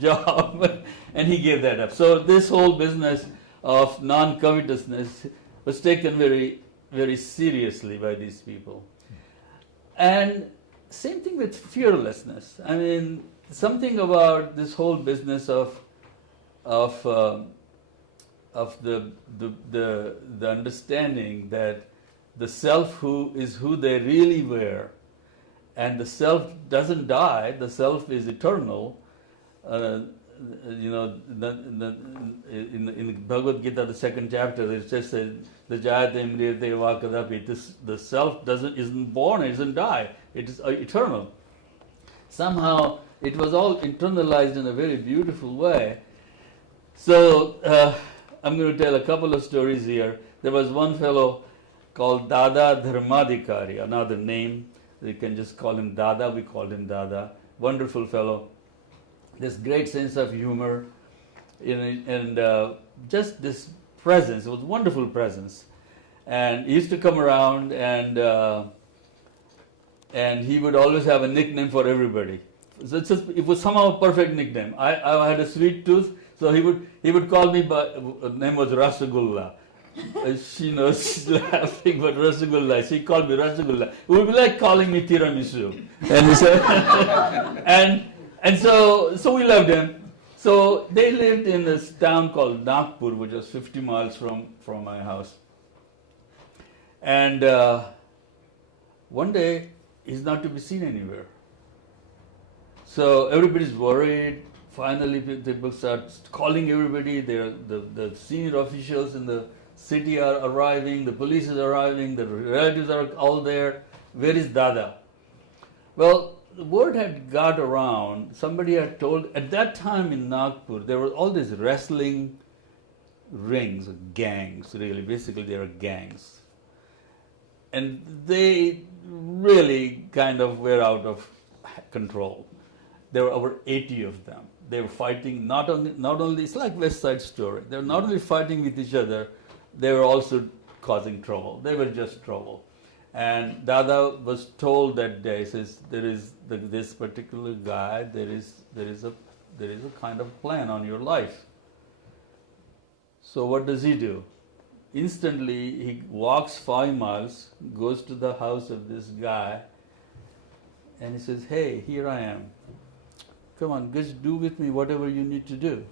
job, and he gave that up. So this whole business of non-covetousness was taken very, very seriously by these people. And same thing with fearlessness. I mean, something about this whole business of the understanding that the self who they really were, and the self doesn't die. The self is eternal. In the Bhagavad Gita, the second chapter, it just says the jayate mriyate va kadapi. The self isn't born, it doesn't die. It is eternal. Somehow it was all internalized in a very beautiful way. So I'm going to tell a couple of stories here. There was one fellow called Dada Dharmadikari, another name. You can just call him Dada. We called him Dada. Wonderful fellow. This great sense of humor, and just this presence. It was wonderful presence. And he used to come around, and he would always have a nickname for everybody. So it was somehow a perfect nickname. I had a sweet tooth, so he would call me by name was Rasagulla. She knows, she's laughing, but Rasagulla. She called me Rasagulla. It would be like calling me Tiramisu. And he said, and so we loved him. So they lived in this town called Nagpur, which was 50 miles from my house. And one day, he's not to be seen anywhere. So everybody's worried. Finally, people start calling everybody. The senior officials in the city are arriving, the police is arriving, the relatives are all there. Where is Dada? Well, the word had got around. Somebody had told, at that time in Nagpur, there were all these wrestling rings, gangs, really. Basically, they were gangs. And they really kind of were out of control. There were over 80 of them. They were fighting not only, it's like West Side Story. They were not only fighting with each other, they were also causing trouble. They were just trouble. And Dada was told that day, says, there is this particular guy, there is a kind of plan on your life. So what does he do? Instantly, he walks 5 miles, goes to the house of this guy, and he says, "Hey, here I am. Come on, just do with me whatever you need to do."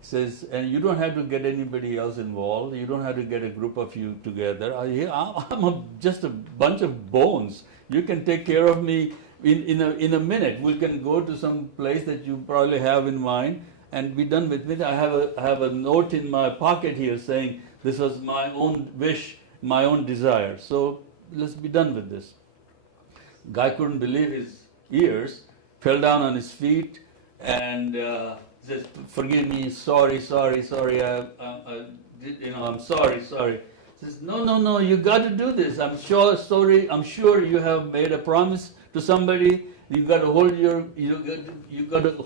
He says, and you don't have to get anybody else involved. You don't have to get a group of you together. I'm just a bunch of bones. You can take care of me in a minute. We can go to some place that you probably have in mind and be done with it. I have a note in my pocket here saying this was my own wish, my own desire. So let's be done with this. Guy couldn't believe his ears, fell down on his feet, and says, "Forgive me, sorry. I'm sorry. Says, no, you got to do this. I'm sure you have made a promise to somebody. You got to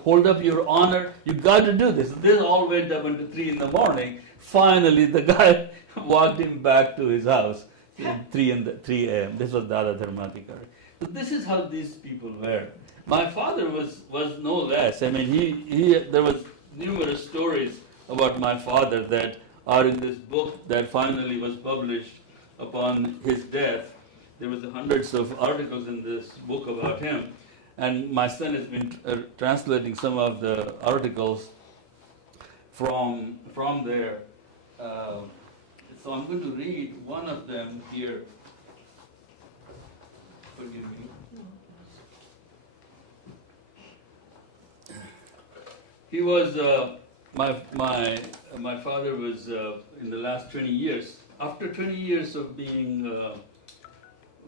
hold up your honor. You got to do this." This all went up until 3 a.m. Finally, the guy walked him back to his house at 3 a.m. This was Dada Dharmadikari. So this is how these people were. My father was no less. I mean, there was numerous stories about my father that are in this book that finally was published upon his death. There was hundreds of articles in this book about him, and my son has been translating some of the articles from there. So I'm going to read one of them here. Forgive me. He was my father was in the last 20 years. After 20 years of being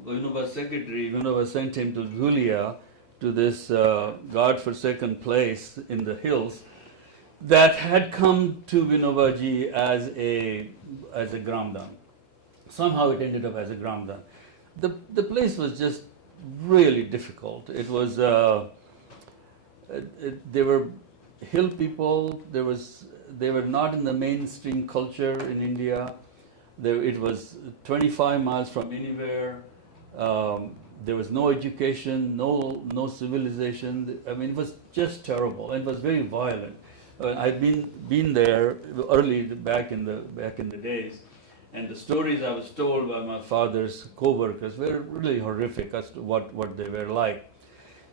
Vinobha's secretary, Vinobha sent him to Dhulia, to this God-forsaken place in the hills that had come to Vinobhaji as a Gramdan. Somehow it ended up as a Gramdan. The place was just really difficult. It was there were hill people. They were not in the mainstream culture in India. It was 25 miles from anywhere. There was no education, no civilization. I mean, it was just terrible, and it was very violent. I'd been there early back in the days, and the stories I was told by my father's co-workers were really horrific as to what they were like.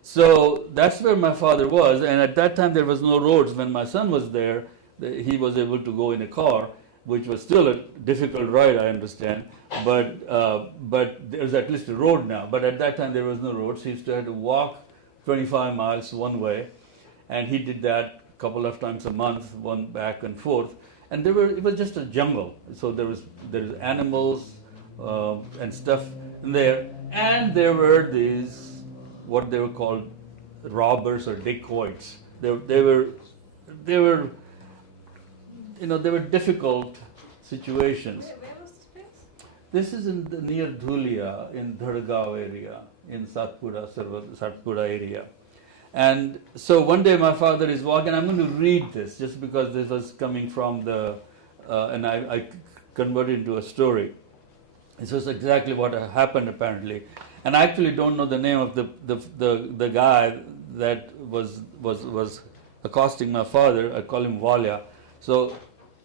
So that's where my father was, and at that time there was no roads. When my son was there, he was able to go in a car, which was still a difficult ride, I understand, but there's at least a road now. But at that time there was no roads. He used to have to walk 25 miles one way, and he did that a couple of times a month, one back and forth. And it was just a jungle. So there's animals and stuff in there, and there were these what they were called robbers or dacoits. They were difficult situations. Where was this place? This is near Dhulia in Dhargaon area, in Satpura area. And so one day my father is walking. I'm going to read this just because this was coming from and I converted it into a story. This was exactly what happened apparently. And I actually don't know the name of the guy that was accosting my father. I call him Walya. So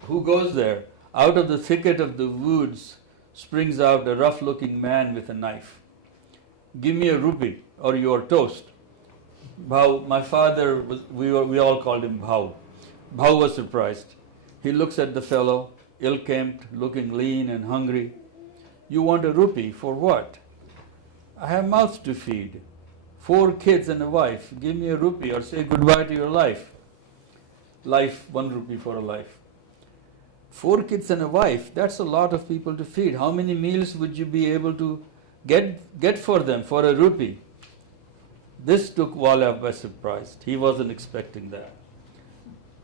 who goes there? Out of the thicket of the woods springs out a rough-looking man with a knife. Give me a rupee or you are toast. Bhau, my father, we all called him Bhau. Bhau was surprised. He looks at the fellow, ill-kempt, looking lean and hungry. You want a rupee for what? I have mouths to feed. 4 kids and a wife. Give me a rupee or say goodbye to your life. Life, 1 rupee for a life. 4 kids and a wife, that's a lot of people to feed. How many meals would you be able to get for them for a rupee? This took Wala by surprise. He wasn't expecting that.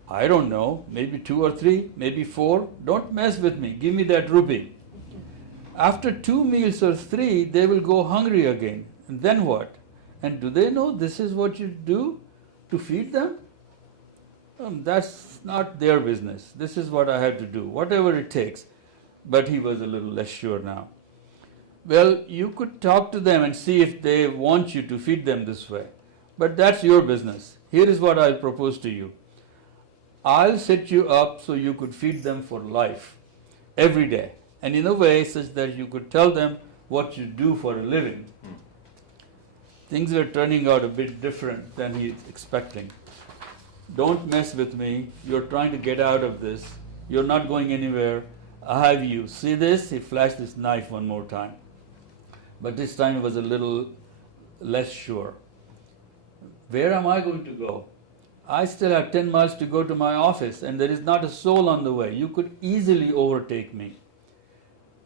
I don't know, maybe 2 or 3, maybe 4. Don't mess with me. Give me that rupee. After 2 meals or 3, they will go hungry again. And then what? And do they know this is what you do to feed them? That's not their business. This is what I have to do, whatever it takes. But he was a little less sure now. Well, you could talk to them and see if they want you to feed them this way. But that's your business. Here is what I'll propose to you. I'll set you up so you could feed them for life, every day. And in a way such that you could tell them what you do for a living. Things were turning out a bit different than he's expecting. Don't mess with me. You're trying to get out of this. You're not going anywhere. I have you. See this? He flashed his knife one more time. But this time he was a little less sure. Where am I going to go? I still have 10 miles to go to my office, and there is not a soul on the way. You could easily overtake me.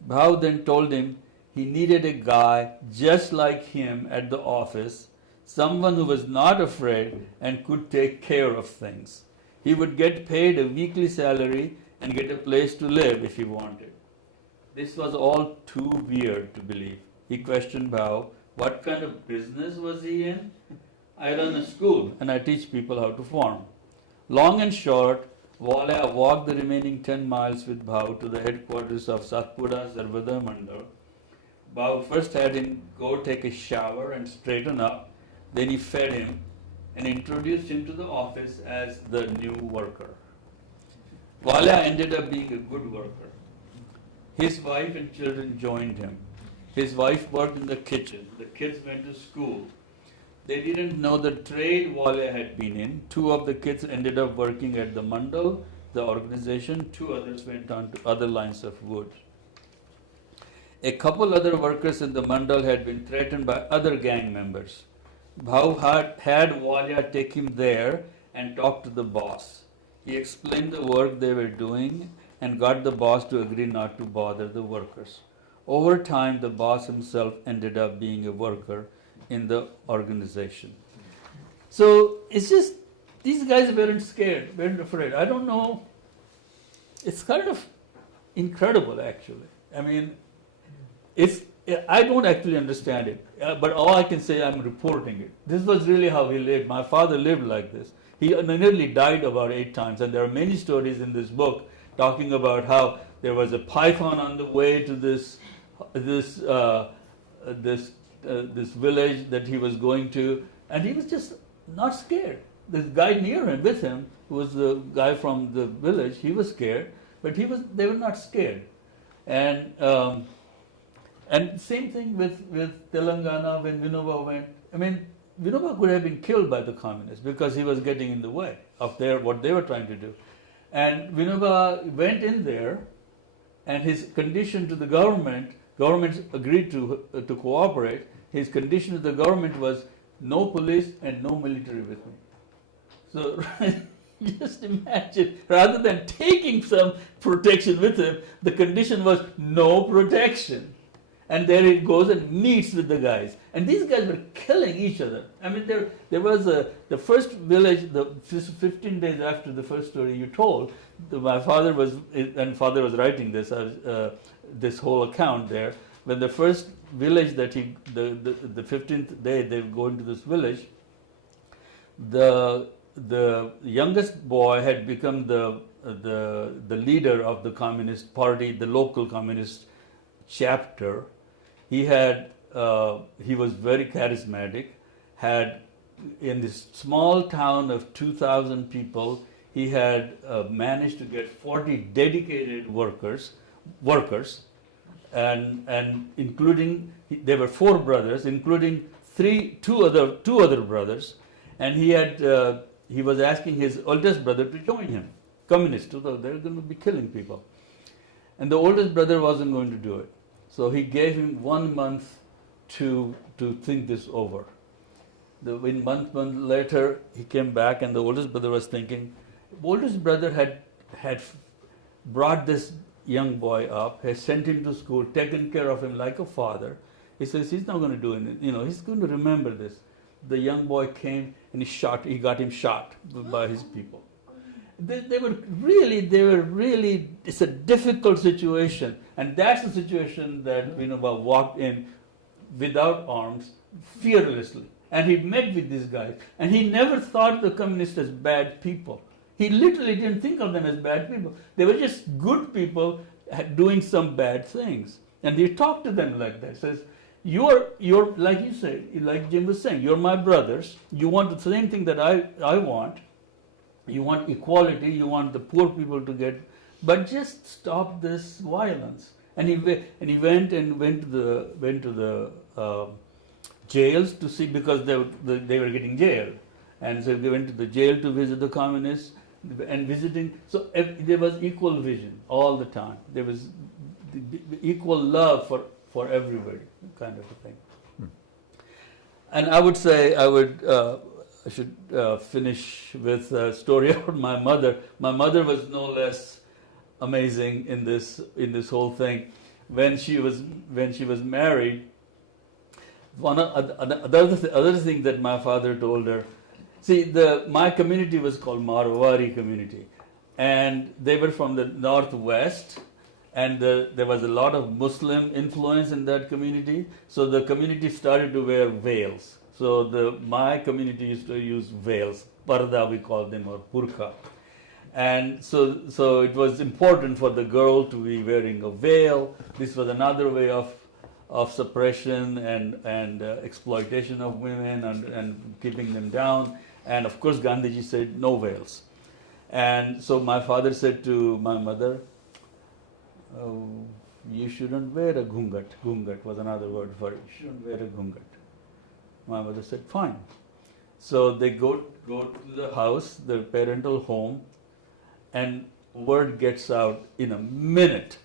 Bhau then told him he needed a guy just like him at the office, someone who was not afraid and could take care of things. He would get paid a weekly salary and get a place to live if he wanted. This was all too weird to believe. He questioned Bhau, what kind of business was he in? I run a school and I teach people how to farm. Long and short, Wala walked the remaining 10 miles with Bhau to the headquarters of Satpura Sarvada Mandal. Bhau first had him go take a shower and straighten up. Then he fed him and introduced him to the office as the new worker. Wala ended up being a good worker. His wife and children joined him. His wife worked in the kitchen. The kids went to school. They didn't know the trade Wala had been in. 2 of the kids ended up working at the Mandal, the organization. 2 others went on to other lines of wood. A couple other workers in the Mandal had been threatened by other gang members. Bhau had Wala take him there and talk to the boss. He explained the work they were doing and got the boss to agree not to bother the workers. Over time, the boss himself ended up being a worker in the organization. So it's just, these guys weren't scared, weren't afraid. I don't know, it's kind of incredible actually. I mean, I don't actually understand it, but all I can say, I'm reporting it. This was really how he lived. My father lived like this. He nearly died about 8 times, and there are many stories in this book talking about how there was a python on the way to this village that he was going to, and he was just not scared. This guy near him, with him, who was the guy from the village, he was scared, but they were not scared. And same thing with Telangana when Vinoba went. I mean, Vinoba could have been killed by the communists because he was getting in the way of what they were trying to do. And Vinoba went in there, and his condition to the government agreed to cooperate. His condition to the government was no police and no military with me. So just imagine, rather than taking some protection with him, the condition was no protection. And there it goes and meets with the guys. And these guys were killing each other. I mean, there was the first village, 15 days after the first story you told, my father was writing this, this whole account there. When the first village that the 15th day they go into this village, the youngest boy had become the leader of the Communist Party, the local Communist chapter. He was very charismatic, had in this small town of 2,000 people, he had managed to get 40 dedicated workers, and including, there were 4 brothers, including two other brothers, and he was asking his oldest brother to join him, communists, so they're going to be killing people. And the oldest brother wasn't going to do it. So he gave him 1 month to think this over. In month later, he came back, and the oldest brother was thinking. The oldest brother had brought this young boy up, had sent him to school, taken care of him like a father. He says he's not going to do it. He's going to remember this. The young boy came and he got him shot by his people. They were really, it's a difficult situation. And that's the situation that Vinoba walked in without arms, fearlessly. And he met with these guys. And he never thought the communists as bad people. He literally didn't think of them as bad people. They were just good people doing some bad things. And he talked to them like that. He says, you're like you said, like Jim was saying, you're my brothers. You want the same thing that I want. You want equality, you want the poor people to get, but just stop this violence. And he went to the jails to see, because they were getting jailed, and so they went to the jail to visit the communists and visiting. So there was equal vision all the time. There was equal love for everybody, kind of a thing. And I would say I should finish with a story about my mother. My mother was no less amazing in this whole thing. When she was married, other thing that my father told her. See, my community was called Marwari community, and they were from the northwest, and there was a lot of Muslim influence in that community. So the community started to wear veils. So my community used to use veils, parda we call them, or burqa. And so it was important for the girl to be wearing a veil. This was another way of suppression and exploitation of women and keeping them down. And of course Gandhiji said no veils. And so my father said to my mother, oh, you shouldn't wear a ghungat. Ghungat was another word for it. You shouldn't wear a ghungat. My mother said, fine. So they go to the house, the parental home, and word gets out in a minute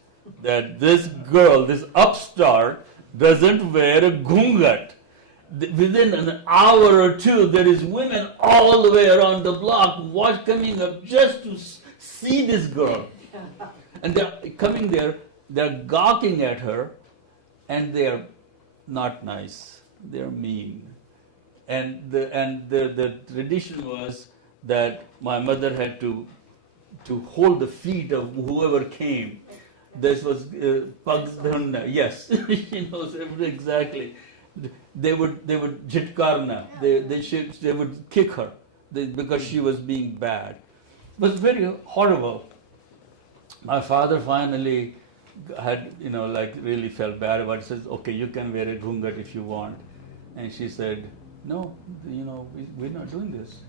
that this girl, this upstart, doesn't wear a ghungat. Within an hour or two, there is women all the way around the block coming up just to see this girl. And they're coming there, they're gawking at her, and they're not nice. They're mean. And the tradition was that my mother had to hold the feet of whoever came This was Pagdharna. Yes, she knows exactly. They would jitkarna. They would kick her because she was being bad. It was very horrible. My father finally had, really felt bad about it. He says, okay, you can wear a ghungat if you want. And she said, no, we're not doing this.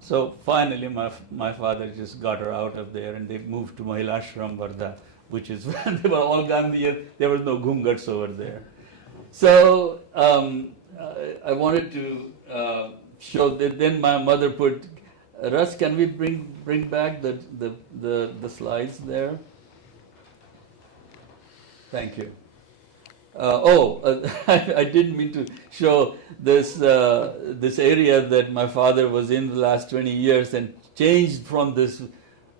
So finally my father just got her out of there and they moved to Mahila Ashram Vardha, which is where they were all Gandhian. There was no ghungats over there. So I wanted to show that. Then my mother put, Russ, can we bring back the slides there? Thank you. I didn't mean to show this area that my father was in the last 20 years and changed from this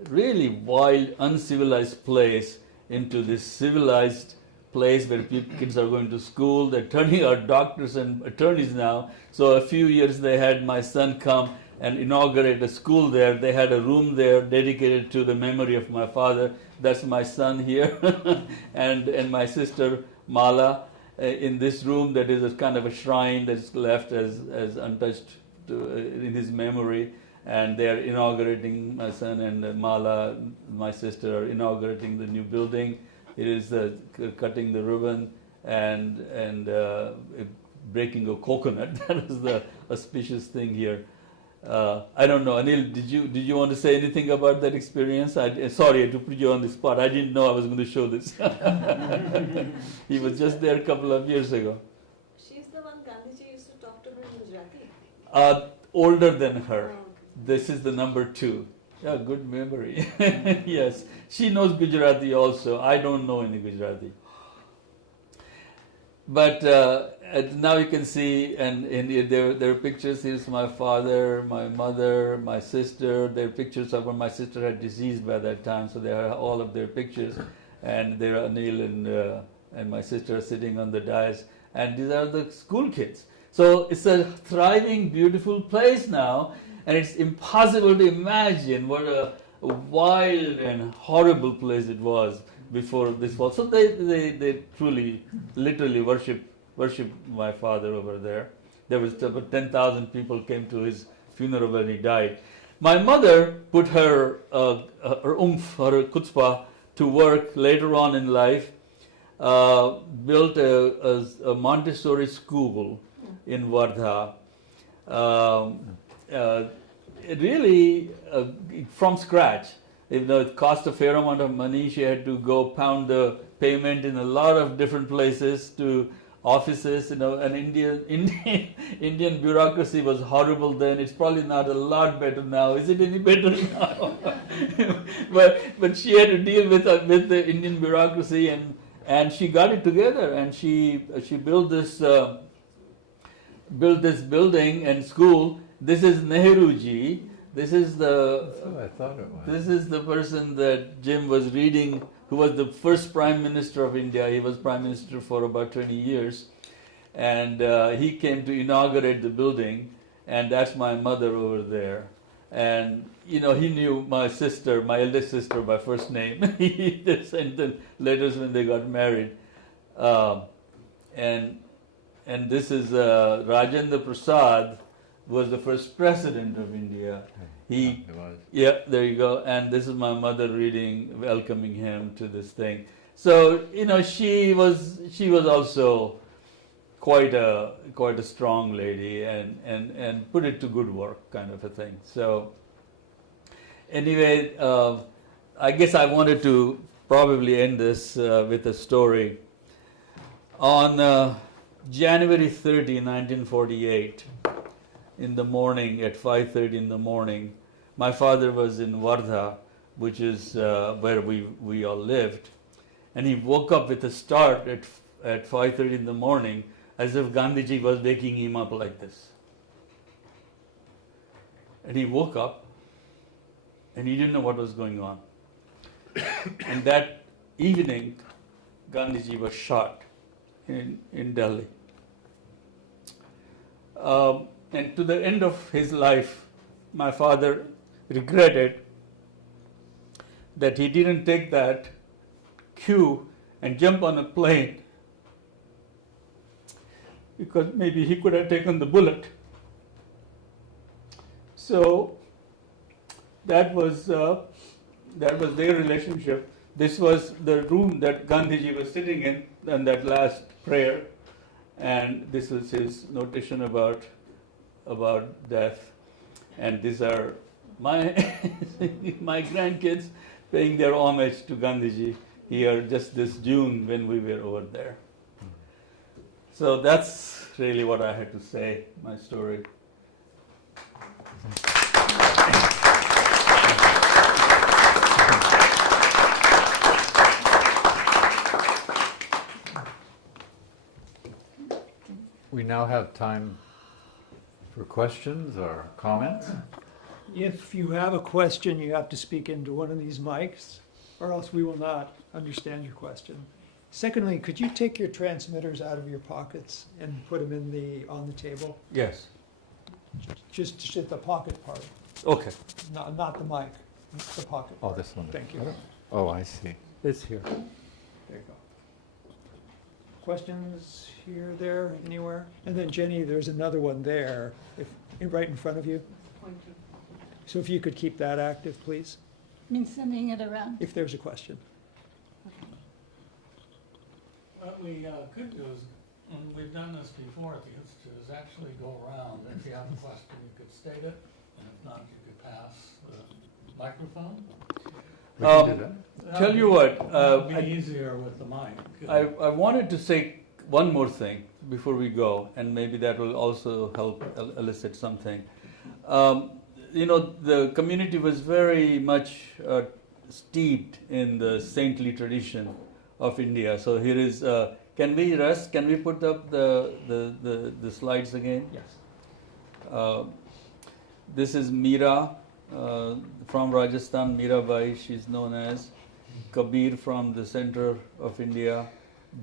really wild, uncivilized place into this civilized place where kids are going to school. They're turning out doctors and attorneys now. So a few years they had my son come and inaugurate a school there. They had a room there dedicated to the memory of my father. That's my son here, and my sister Mala in this room. That is a kind of a shrine that's left as untouched in his memory. And they are inaugurating, my son and Mala, my sister, are inaugurating the new building. It is cutting the ribbon and breaking a coconut. That is the auspicious thing here. I don't know, Anil, did you want to say anything about that experience? Sorry to put you on the spot. I didn't know I was going to show this. He was just there a couple of years ago. She's the one Gandhiji used to talk to her in Gujarati. Older than her. This is the number 2. Yeah, good memory. Yes, she knows Gujarati also. I don't know any Gujarati. But now you can see, and there are pictures. Here's my father, my mother, my sister. There are pictures of when my sister had disease by that time, so there are all of their pictures. And there are Anil and my sister are sitting on the dais. And these are the school kids. So it's a thriving, beautiful place now. And it's impossible to imagine what a wild and horrible place it was before this fall. So they truly, literally worship my father over there. There was about 10,000 people came to his funeral when he died. My mother put her her chutzpah to work later on in life, built a Montessori school in Wardha. Really from scratch. Even though it cost a fair amount of money, she had to go pound the payment in a lot of different places to offices. And Indian bureaucracy was horrible then. It's probably not a lot better now. Is it any better now? but she had to deal with the Indian bureaucracy, and she got it together, and she built this building and school. This is Nehruji. This is That's what I thought it was. This is the person that Jim was reading, who was the first Prime Minister of India. He was Prime Minister for about 20 years. And he came to inaugurate the building, and that's my mother over there. And, he knew my sister, my eldest sister, by first name. He sent them letters when they got married. And this is Rajendra Prasad, was the first president of India. It was. Yeah, there you go. And this is my mother reading, welcoming him to this thing. So she was also quite a strong lady and put it to good work, kind of a thing. So anyway, I guess I wanted to probably end this with a story. On January 30, 1948. In the morning, at 5:30 in the morning, my father was in Wardha, which is where we all lived, and he woke up with a start at 5:30 in the morning, as if Gandhiji was waking him up like this. And he woke up, and he didn't know what was going on. And that evening, Gandhiji was shot in Delhi. And to the end of his life, my father regretted that he didn't take that queue and jump on a plane because maybe he could have taken the bullet. So that was their relationship. This was the room that Gandhiji was sitting in that last prayer, and this was his notation about death. And these are my my grandkids paying their homage to Gandhiji here just this June when we were over there. So that's really what I had to say, my story. We now have time for questions or comments. If you have a question, you have to speak into one of these mics, or else we will not understand your question. Secondly, could you take your transmitters out of your pockets and put them on the table? Yes. Just at the pocket part, Okay. not the mic, the pocket Oh, part. this one. Thank you. Oh, I see. It's here. There you go. Questions here, there, anywhere? And then Jenny, there's another one there, right in front of you. So if you could keep that active, please, Means sending it around. if there's a question. What we could do is, and we've done this before at the Institute, is actually go around. If you have a question, you could state it, and if not, you could pass the microphone. We can do that. Tell you what, It'd be easier with the mic. I wanted to say one more thing before we go, and maybe that will also help elicit something. The community was very much steeped in the saintly tradition of India. So here is, can we rest? Can we put up the slides again? Yes. This is Meera from Rajasthan, Mirabai, she's known as. Kabir from the center of India.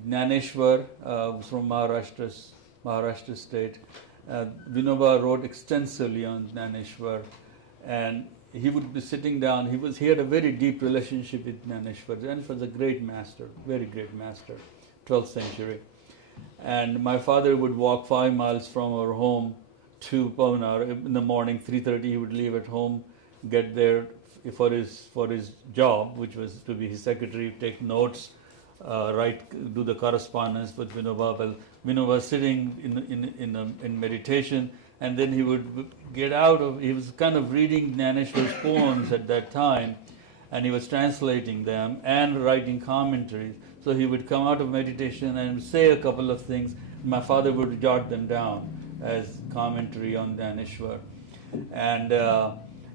Jnaneshwar from Maharashtra state. Vinoba wrote extensively on Jnaneshwar, and he would be sitting down. He had a very deep relationship with Jnaneshwar. Jnaneshwar was a great master, very great master, 12th century. And my father would walk 5 miles from our home to Pavanar in the morning. 3:30 he would leave at home, get there for his job, which was to be his secretary, take notes, do the correspondence with Vinobha. Well, Vinobha was sitting in meditation, and then he would get out of. He was kind of reading Jnaneshwar's poems at that time, and he was translating them and writing commentaries. So he would come out of meditation and say a couple of things. My father would jot them down as commentary on Jnaneshwar,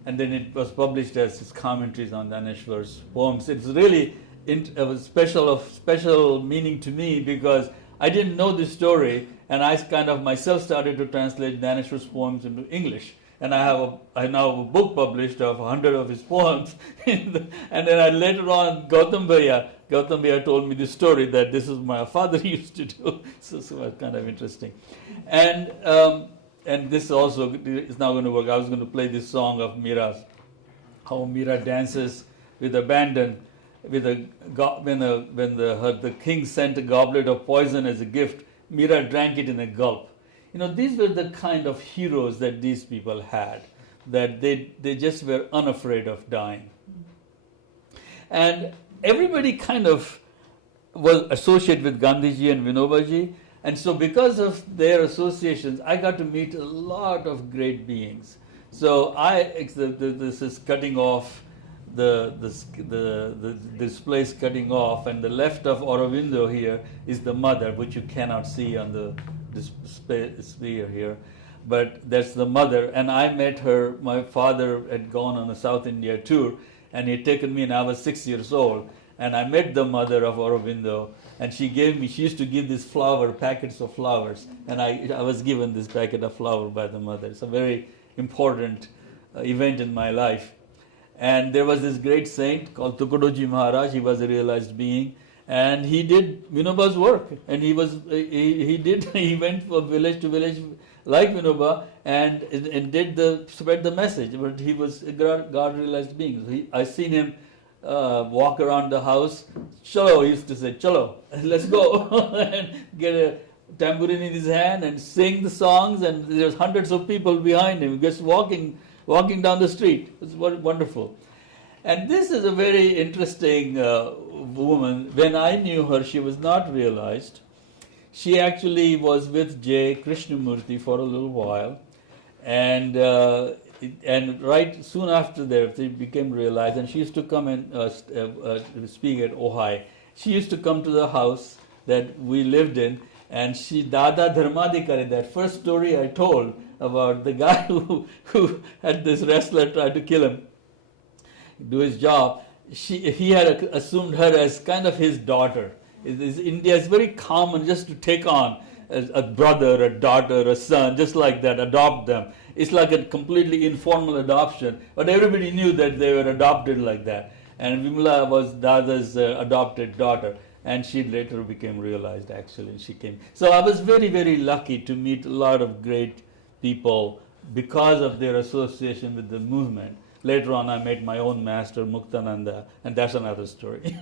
and then it was published as his commentaries on Jnaneshwar's poems. It's really a special meaning to me because I didn't know this story, and I kind of myself started to translate Jnaneshwar's poems into English. And I now have a book published of 100 of his poems. And then later on, Gautam Bhaiya told me this story that this is my father used to do. So it was kind of interesting. And this also is now going to work. I was going to play this song of Meera's, how Meera dances with abandon. When the king sent a goblet of poison as a gift, Meera drank it in a gulp. These were the kind of heroes that these people had, that they just were unafraid of dying. And everybody kind of was associated with Gandhiji and Vinobhaji, and so because of their associations, I got to meet a lot of great beings. So this is cutting off this place cutting off, and the left of Aurobindo here is the mother, which you cannot see on this sphere here, but that's the mother. And I met her. My father had gone on a South India tour, and he had taken me, and I was 6 years old, and I met the mother of Aurobindo, and she used to give these packets of flowers, and I was given this packet of flower by the mother. It's a very important event in my life. And there was this great saint called Tukadoji Maharaj. He was a realized being, and he did Vinobha's work. And he went from village to village like Vinobha and spread the message. But he was a God realized being. I seen him walk around the house. Chalo, he used to say, chalo, let's go. And get a tambourine in his hand and sing the songs, and there's hundreds of people behind him just walking down the street. It's wonderful. And this is a very interesting woman. When I knew her, she was not realized. She actually was with J. Krishnamurti for a little while, and right soon after that, they became realized. And she used to come and speak at Ojai. She used to come to the house that we lived in, and she Dada Dharmadikari, that first story I told about the guy who had this wrestler try to kill him, do his job. He had assumed her as kind of his daughter. India is very common just to take on a brother, a daughter, a son, just like that, adopt them. It's like a completely informal adoption, but everybody knew that they were adopted like that. And Vimala was Dada's adopted daughter, and she later became realized actually. She came. So I was very, very lucky to meet a lot of great people because of their association with the movement. Later on, I met my own master, Muktananda, and that's another story.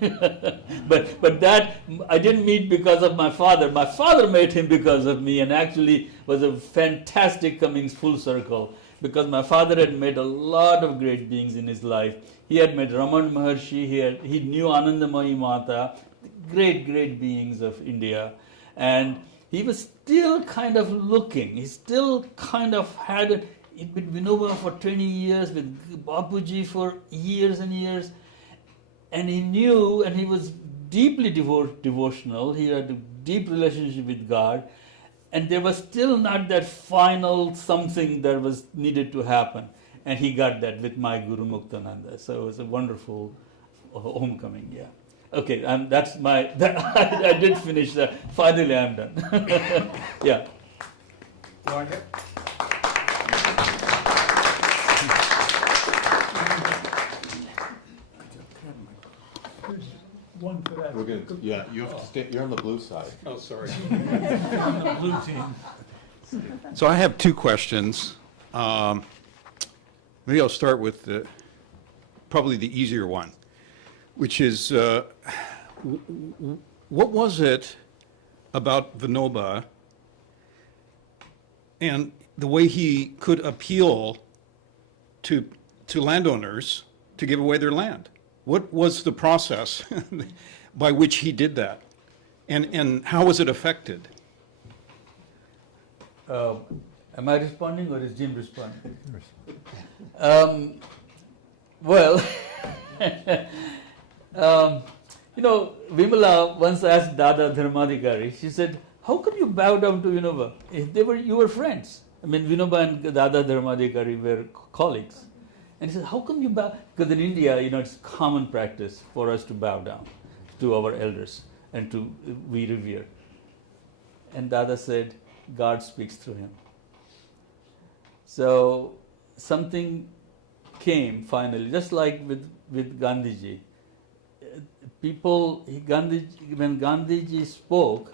but that I didn't meet because of my father. My father met him because of me, and actually was a fantastic coming full circle, because my father had met a lot of great beings in his life. He had met Raman Maharshi, he knew Anandamayi Mata, great beings of India, and he was still kind of looking. He still kind of had with Vinoba for 20 years, with Bapuji for years and years, and he knew, and he was deeply devotional. He had a deep relationship with God, and there was still not that final something that was needed to happen, and he got that with my Guru Muktananda. So it was a wonderful homecoming. Yeah. Okay, that's my. I did finish that. Finally, I'm done. Yeah. One for that. We're good. Yeah, you have to stay, you're on the blue side. Oh, sorry. Blue team. So I have two questions. Maybe I'll start with probably the easier one, which is what was it about Vinoba and the way he could appeal to landowners to give away their land? What was the process by which he did that? And how was it affected? Am I responding or is Jim responding? Well, Vimala once asked Dada Dharmadikari, she said, how come you bow down to Vinoba? You were friends. I mean, Vinoba and Dada Dharmadikari were colleagues. And he said, how come you bow? Because in India, it's common practice for us to bow down to our elders and we revere. And Dada said, God speaks through him. So something came finally, just like with Gandhiji. When Gandhiji spoke,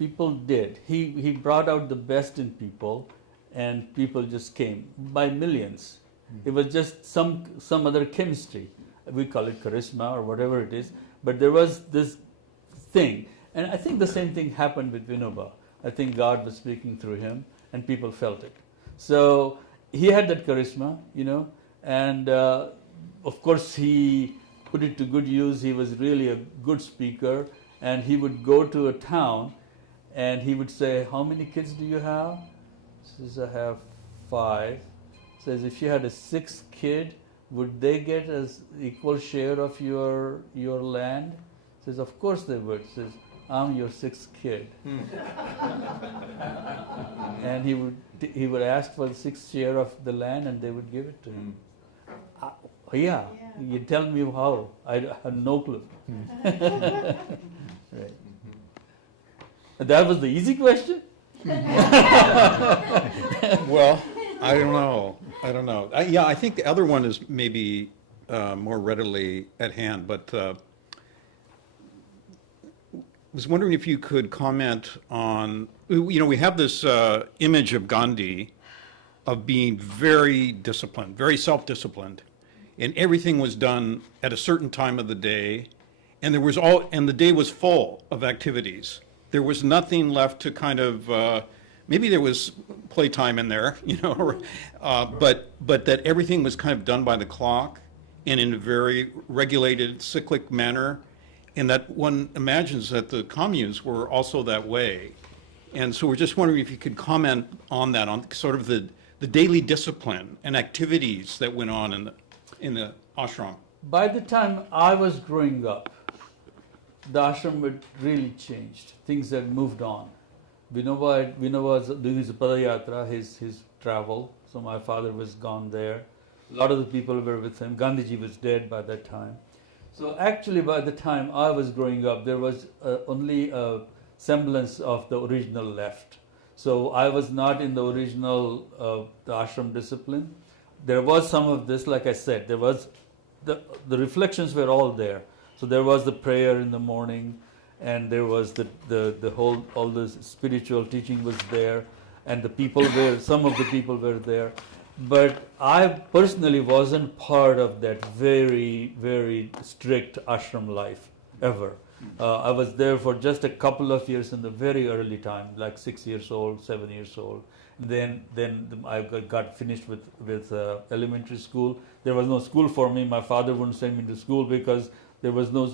people did. He brought out the best in people, and people just came by millions. It was just some other chemistry. We call it charisma or whatever it is. But there was this thing. And I think the same thing happened with Vinoba. I think God was speaking through him and people felt it. So he had that charisma, and of course he put it to good use. He was really a good speaker, and he would go to a town and he would say, how many kids do you have? He says, I have 5. Says, if you had a 6th kid, would they get as equal share of your land? Says, of course they would. Says, I'm your 6th kid. And he would ask for the 6th share of the land, and they would give it to him. Yeah, you tell me how. I have no clue. Right. That was the easy question? Well, I don't know. I think the other one is maybe more readily at hand, but was wondering if you could comment on, we have this image of Gandhi of being very disciplined, very self-disciplined, and everything was done at a certain time of the day, and the day was full of activities. There was nothing left to kind of, maybe there was playtime in there, but that everything was kind of done by the clock and in a very regulated, cyclic manner, and that one imagines that the communes were also that way. And so we're just wondering if you could comment on that, on sort of the daily discipline and activities that went on in the ashram. By the time I was growing up, the ashram had really changed. Things had moved on. Vinobha was doing his padayatra, his travel. So my father was gone there. A lot of the people were with him. Gandhiji was dead by that time. So actually by the time I was growing up, there was only a semblance of the original left. So I was not in the original the ashram discipline. There was some of this, like I said, there was the reflections were all there. So there was the prayer in the morning, and there was the whole, all the spiritual teaching was there, and the people were, some of the people were there. But I personally wasn't part of that very, very strict ashram life ever. I was there for just a couple of years in the very early time, like 6 years old, 7 years old. Then I got finished with elementary school. There was no school for me. My father wouldn't send me to school because there was no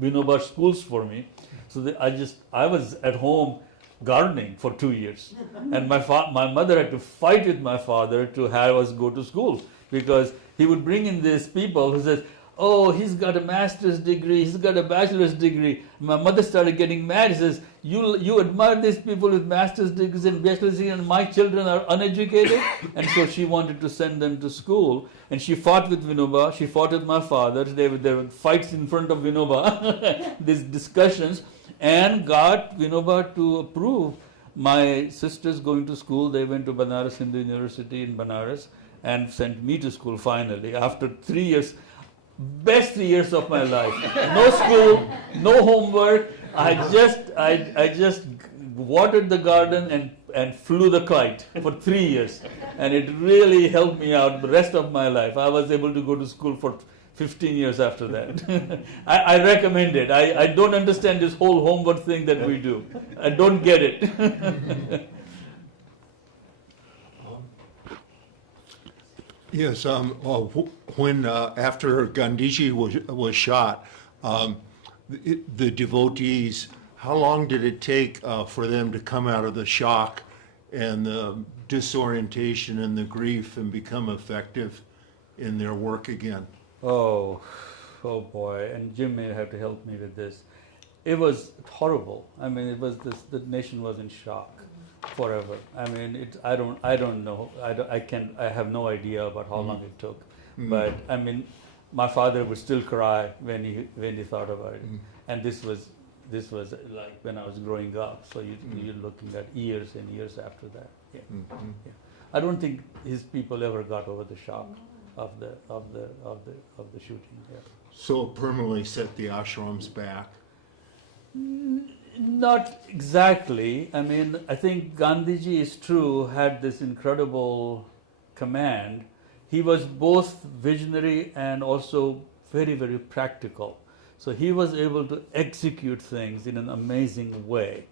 Vinobha schools for me. So I was at home gardening for 2 years, and my mother had to fight with my father to have us go to school, because he would bring in these people who says, "Oh, he's got a master's degree, he's got a bachelor's degree." My mother started getting mad. He says, you admire these people with master's degrees and bachelor's degrees, and my children are uneducated. And so she wanted to send them to school, and she fought with Vinobha, she fought with my father. There were fights in front of Vinobha, these discussions, and got Vinobha to approve my sisters going to school. They went to Banaras Hindu University in Banaras and sent me to school finally after 3 years. Best 3 years of my life. No school, no homework. I just watered the garden and flew the kite for 3 years, and it really helped me out the rest of my life. I was able to go to school for 15 years after that. I recommend it. I don't understand this whole homework thing that we do. I don't get it. Yes, when after Gandhiji was shot, the devotees, how long did it take for them to come out of the shock and the disorientation and the grief and become effective in their work again? Oh boy, and Jim may have to help me with this. It was horrible. I mean, it was the nation was in shock forever. I mean, I don't know. I have no idea about how long it took. But I mean, my father would still cry when he thought about it. And this was like when I was growing up. So you're looking at years and years after that. Yeah. Yeah. I don't think his people ever got over the shock of the shooting. Yeah. So it permanently set the ashrams back? Not exactly. I mean, I think Gandhiji is true, had this incredible command. He was both visionary and also very, very practical. So he was able to execute things in an amazing way.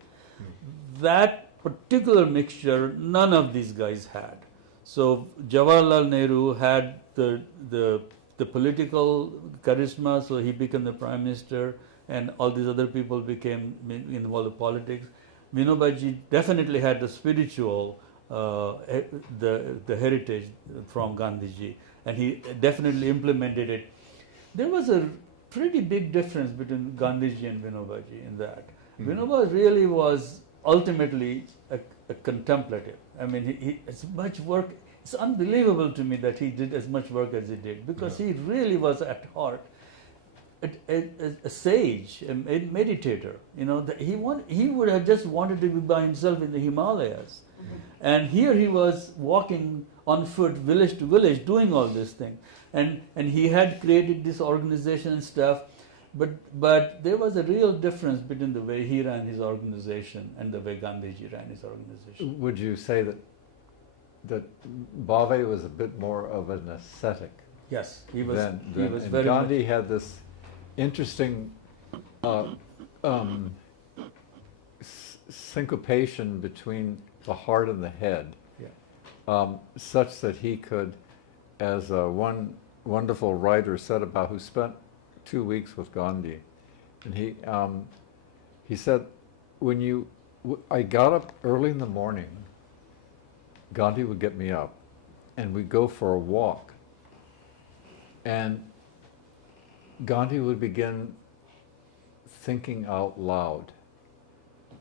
That particular mixture, none of these guys had. So Jawaharlal Nehru had the political charisma, so he became the prime minister, and all these other people became involved in politics. Vinobha definitely had the spiritual, the heritage from Gandhiji, and he definitely implemented it. There was a pretty big difference between Gandhiji and Vinobha in that. Vinobha really was ultimately a contemplative. I mean, he as much work. It's unbelievable to me that he did as much work as he did, because he really was at heart a sage, a meditator. You know, he would have just wanted to be by himself in the Himalayas, and here he was walking on foot, village to village, doing all this thing, and he had created this organization and stuff. But there was a real difference between the way he ran his organization and the way Gandhiji ran his organization. Would you say that that Bhave was a bit more of an ascetic Yes, he was. than, He than was and very Gandhi much, had this interesting syncopation between the heart and the head, such that he could, as one wonderful writer said about who spent 2 weeks with Gandhi, and he said, I got up early in the morning, Gandhi would get me up, and we'd go for a walk, and Gandhi would begin thinking out loud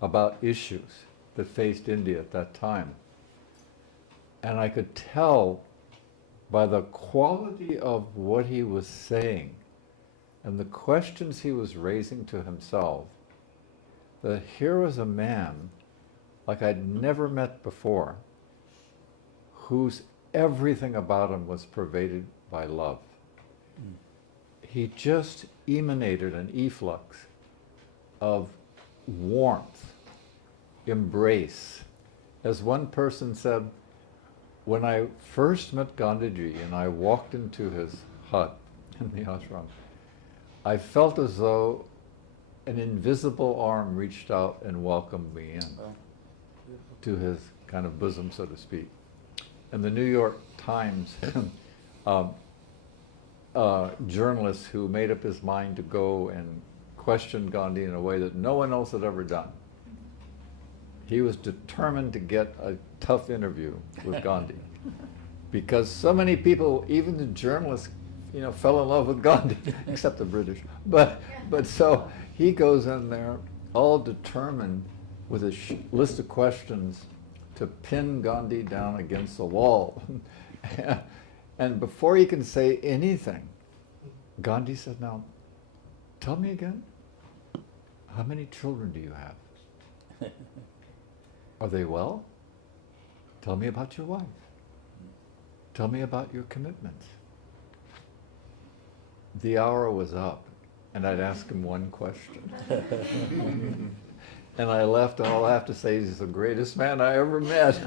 about issues that faced India at that time. And I could tell by the quality of what he was saying and the questions he was raising to himself that here was a man like I'd never met before, whose everything about him was pervaded by love. He just emanated an efflux of warmth, embrace. As one person said, when I first met Gandhiji and I walked into his hut in the ashram, I felt as though an invisible arm reached out and welcomed me in to his kind of bosom, so to speak. And the New York Times journalist who made up his mind to go and question Gandhi in a way that no one else had ever done. He was determined to get a tough interview with Gandhi because so many people, even the journalists, fell in love with Gandhi, except the British. But so he goes in there all determined with a list of questions to pin Gandhi down against the wall. And before he can say anything, Gandhi said, now, tell me again, how many children do you have? Are they well? Tell me about your wife. Tell me about your commitments. The hour was up, and I'd ask him one question. And I left, and all I have to say is he's the greatest man I ever met.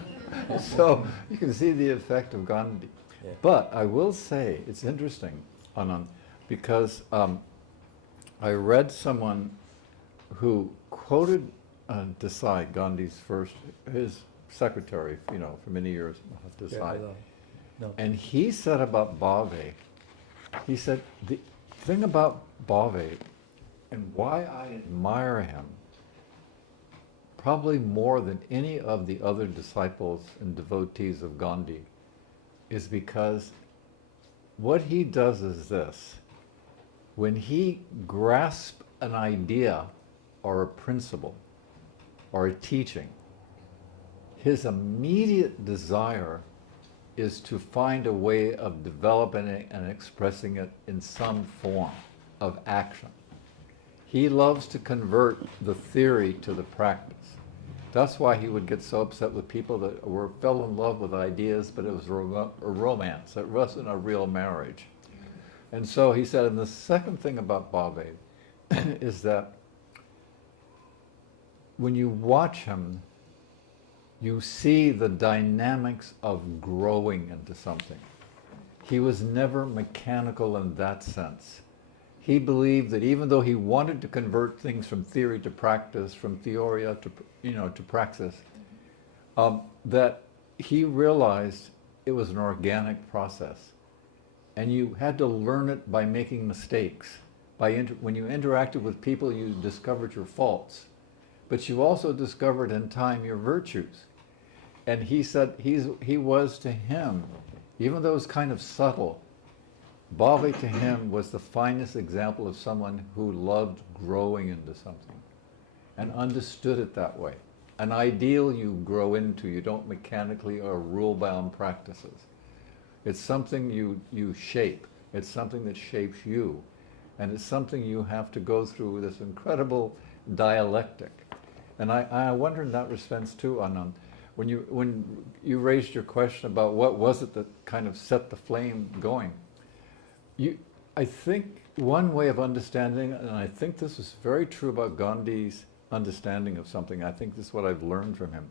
So you can see the effect of Gandhi. Yeah. But I will say, it's interesting, Anand, because I read someone who quoted Desai, Gandhi's his secretary, for many years, Desai. no. And he said about Bhave, he said, the thing about Bhave and why I admire him, probably more than any of the other disciples and devotees of Gandhi, is because what he does is this. When he grasps an idea or a principle or a teaching, his immediate desire is to find a way of developing it and expressing it in some form of action. He loves to convert the theory to the practice. That's why he would get so upset with people that fell in love with ideas, but it was a romance. It wasn't a real marriage. And so he said, and the second thing about Bhave is that when you watch him, you see the dynamics of growing into something. He was never mechanical in that sense. He believed that even though he wanted to convert things from theory to practice, from theoria to praxis, that he realized it was an organic process. And you had to learn it by making mistakes. When you interacted with people, you discovered your faults. But you also discovered in time your virtues. And he said he was to him, even though it was kind of subtle, Bhave to him was the finest example of someone who loved growing into something and understood it that way. An ideal you grow into, you don't mechanically or rule-bound practices. It's something you shape. It's something that shapes you. And it's something you have to go through this incredible dialectic. And I wonder in that respect too, Anand, when you raised your question about what was it that kind of set the flame going, I think one way of understanding, and I think this is very true about Gandhi's understanding of something, I think this is what I've learned from him.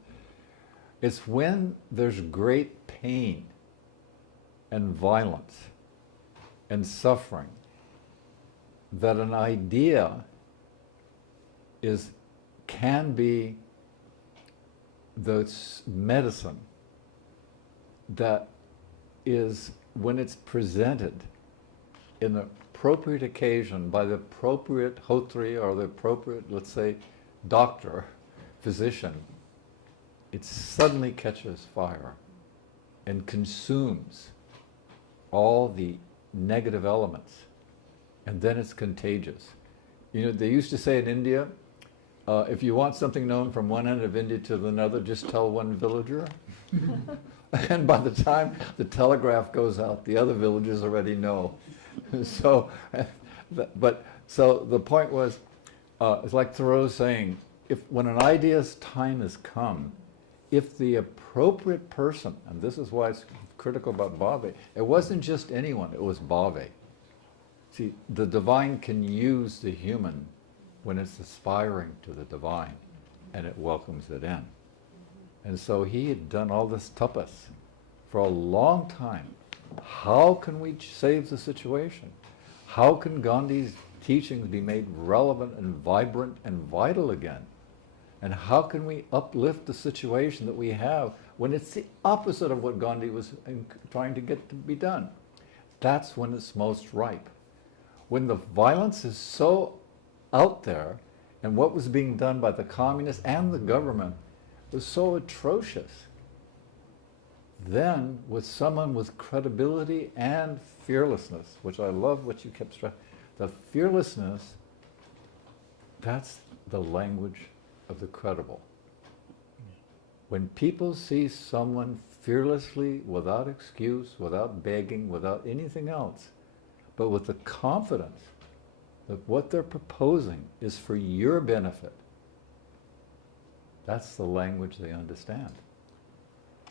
It's when there's great pain and violence and suffering that an idea can be the medicine that is, when it's presented in an appropriate occasion by the appropriate hotri or the appropriate, let's say, doctor, physician, it suddenly catches fire and consumes all the negative elements, and then it's contagious. You know, they used to say in India, if you want something known from one end of India to another, just tell one villager. And by the time the telegraph goes out, the other villagers already know. So the point was, it's like Thoreau's saying, when an idea's time has come, if the appropriate person, and this is why it's critical about Bhave, it wasn't just anyone, it was Bhave. See, the divine can use the human when it's aspiring to the divine, and it welcomes it in. And so he had done all this tapas for a long time. How can we save the situation? How can Gandhi's teachings be made relevant and vibrant and vital again? And how can we uplift the situation that we have when it's the opposite of what Gandhi was trying to get to be done? That's when it's most ripe. When the violence is so out there, and what was being done by the communists and the government was so atrocious, then with someone with credibility and fearlessness, which I love what you kept stressing, the fearlessness, that's the language of the credible. When people see someone fearlessly, without excuse, without begging, without anything else, but with the confidence that what they're proposing is for your benefit, that's the language they understand.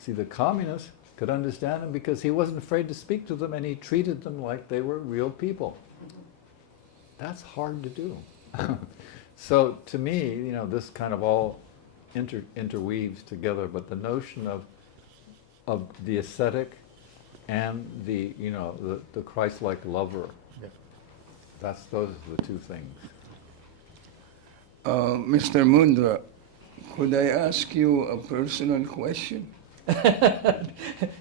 See, the communists could understand him because he wasn't afraid to speak to them, and he treated them like they were real people. That's hard to do. So to me, you know, this kind of all interweaves together, but the notion of the ascetic and the, you know, the Christ-like lover, those are the two things. Mr. Mundra, could I ask you a personal question?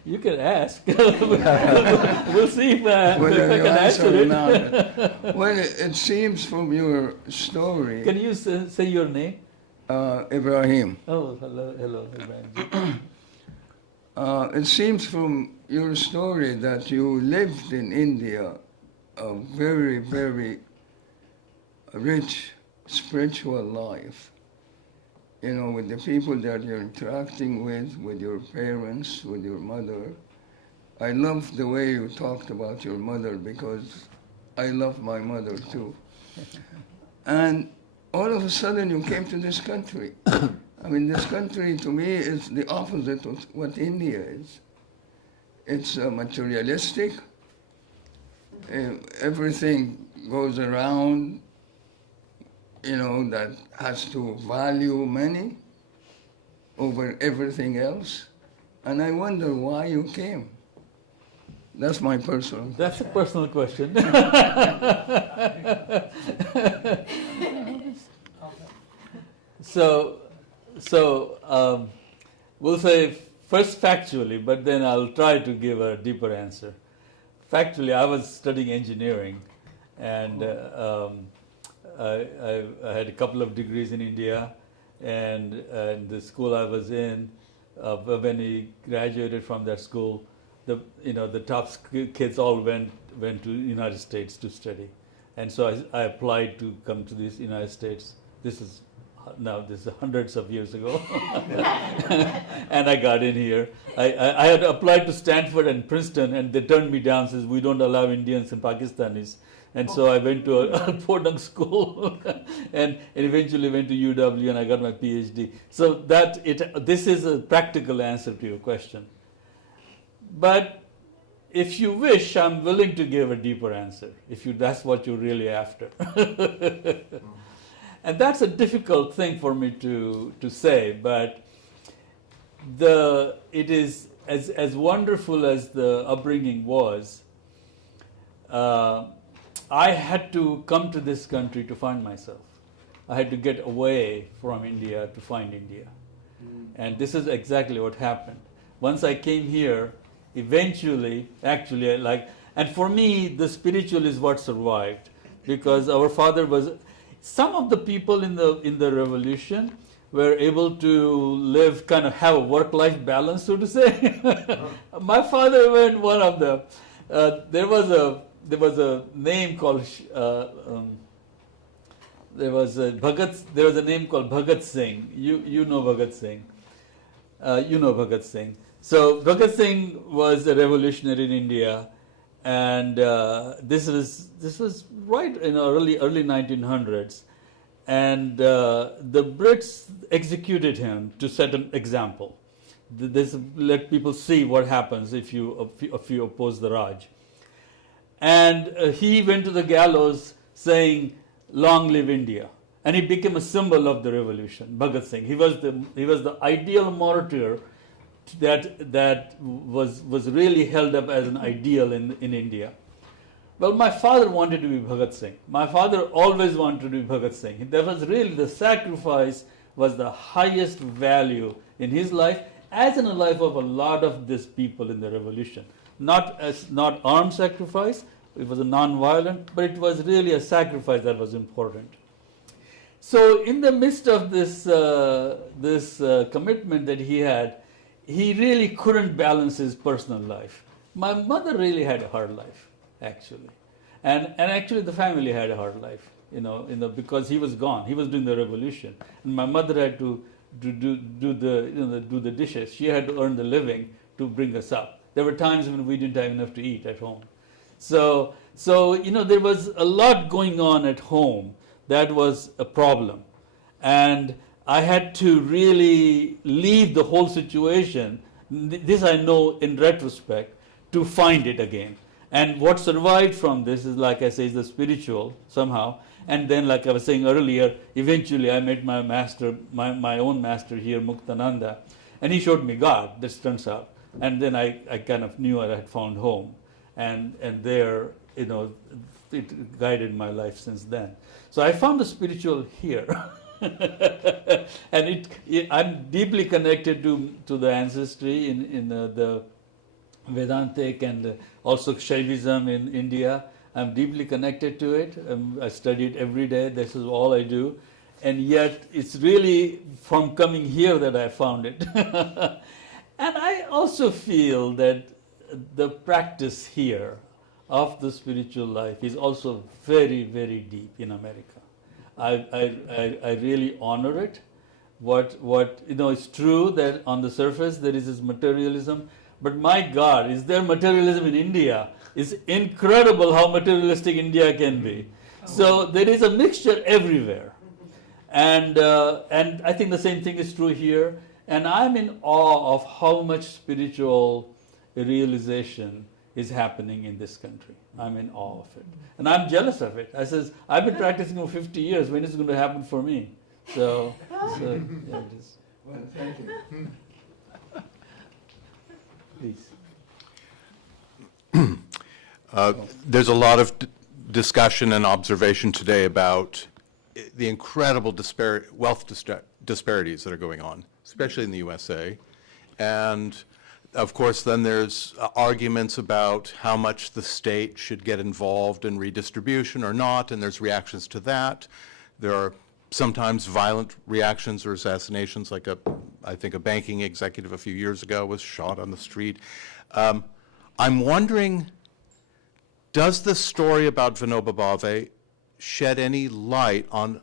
You can ask. We'll see if I can answer it. Or not. Well, it seems from your story. Can you say your name? Ibrahim. Oh, hello, Ibrahim. It seems from your story that you lived in India a very, very rich spiritual life. You know, with the people that you're interacting with your parents, with your mother. I love the way you talked about your mother because I love my mother too. And all of a sudden you came to this country. I mean, this country to me is the opposite of what India is. It's materialistic. Everything goes around, you know, that has to value money over everything else. And I wonder why you came. That's my personal question. That's a personal question. So we'll say first factually, but then I'll try to give a deeper answer. Factually, I was studying engineering, and I had a couple of degrees in India, and the school I was in, when we graduated from that school, the top kids all went to United States to study, and so I applied to come to this United States. This is hundreds of years ago, and I got in here. I had applied to Stanford and Princeton, and they turned me down. Says we don't allow Indians and Pakistanis. And so I went to a podunk school and eventually went to UW, and I got my PhD. So this is a practical answer to your question. But if you wish, I'm willing to give a deeper answer, that's what you're really after. And that's a difficult thing for me to say, but it is as wonderful as the upbringing was. I had to come to this country to find myself. I had to get away from India to find India. And this is exactly what happened. Once I came here, eventually, actually, and for me, the spiritual is what survived, because our father was. Some of the people in the revolution were able to live, kind of have a work-life balance, so to say. My father went one of them. There was a name called there was a name called Bhagat Singh. You know Bhagat Singh. You know Bhagat Singh. So Bhagat Singh was a revolutionary in India, and this was right in early 1900s, and the Brits executed him to set an example. This let people see what happens if you oppose the Raj. And he went to the gallows saying, "Long live India," and he became a symbol of the revolution. Bhagat Singh. He was the ideal martyr that was really held up as an ideal in India. Well, my father wanted to be Bhagat Singh. My father always wanted to be Bhagat Singh. That was really, the sacrifice was the highest value in his life, as in the life of a lot of these people in the revolution. Not armed sacrifice, it was a non-violent, but it was really a sacrifice that was important. So in the midst of this commitment that he had, he really couldn't balance his personal life. My mother really had a hard life, actually, and actually the family had a hard life, because he was gone. He was doing the revolution, and my mother had to do the dishes. She had to earn the living to bring us up. There were times when we didn't have enough to eat at home. So there was a lot going on at home that was a problem, and I had to really leave the whole situation. This I know in retrospect, to find it again. And what survived from this is, like I say, is the spiritual somehow. And then, like I was saying earlier, eventually I met my master, my own master here, Muktananda, and he showed me God. This turns out, and then I kind of knew I had found home, and there, it guided my life since then. So I found the spiritual here. And I'm deeply connected to the ancestry in the Vedantic and also Shaivism in India. I'm deeply connected to it. I study it every day. This is all I do. And yet it's really from coming here that I found it. And I also feel that the practice here of the spiritual life is also very, very deep in America. I really honor it. It's true that on the surface there is this materialism, but my God, is there materialism in India? It's incredible how materialistic India can be. So there is a mixture everywhere, and I think the same thing is true here. And I'm in awe of how much spiritual realization is happening in this country. I'm in awe of it. And I'm jealous of it. I says, I've been practicing for 50 years. When is it going to happen for me? So yeah, it is. Well, thank you. Please. There's a lot of discussion and observation today about the incredible wealth disparities that are going on, especially in the USA. And of course, then there's arguments about how much the state should get involved in redistribution or not, and there's reactions to that. There are sometimes violent reactions or assassinations, like I think a banking executive a few years ago was shot on the street. I'm wondering, does the story about Vinoba Bhave shed any light on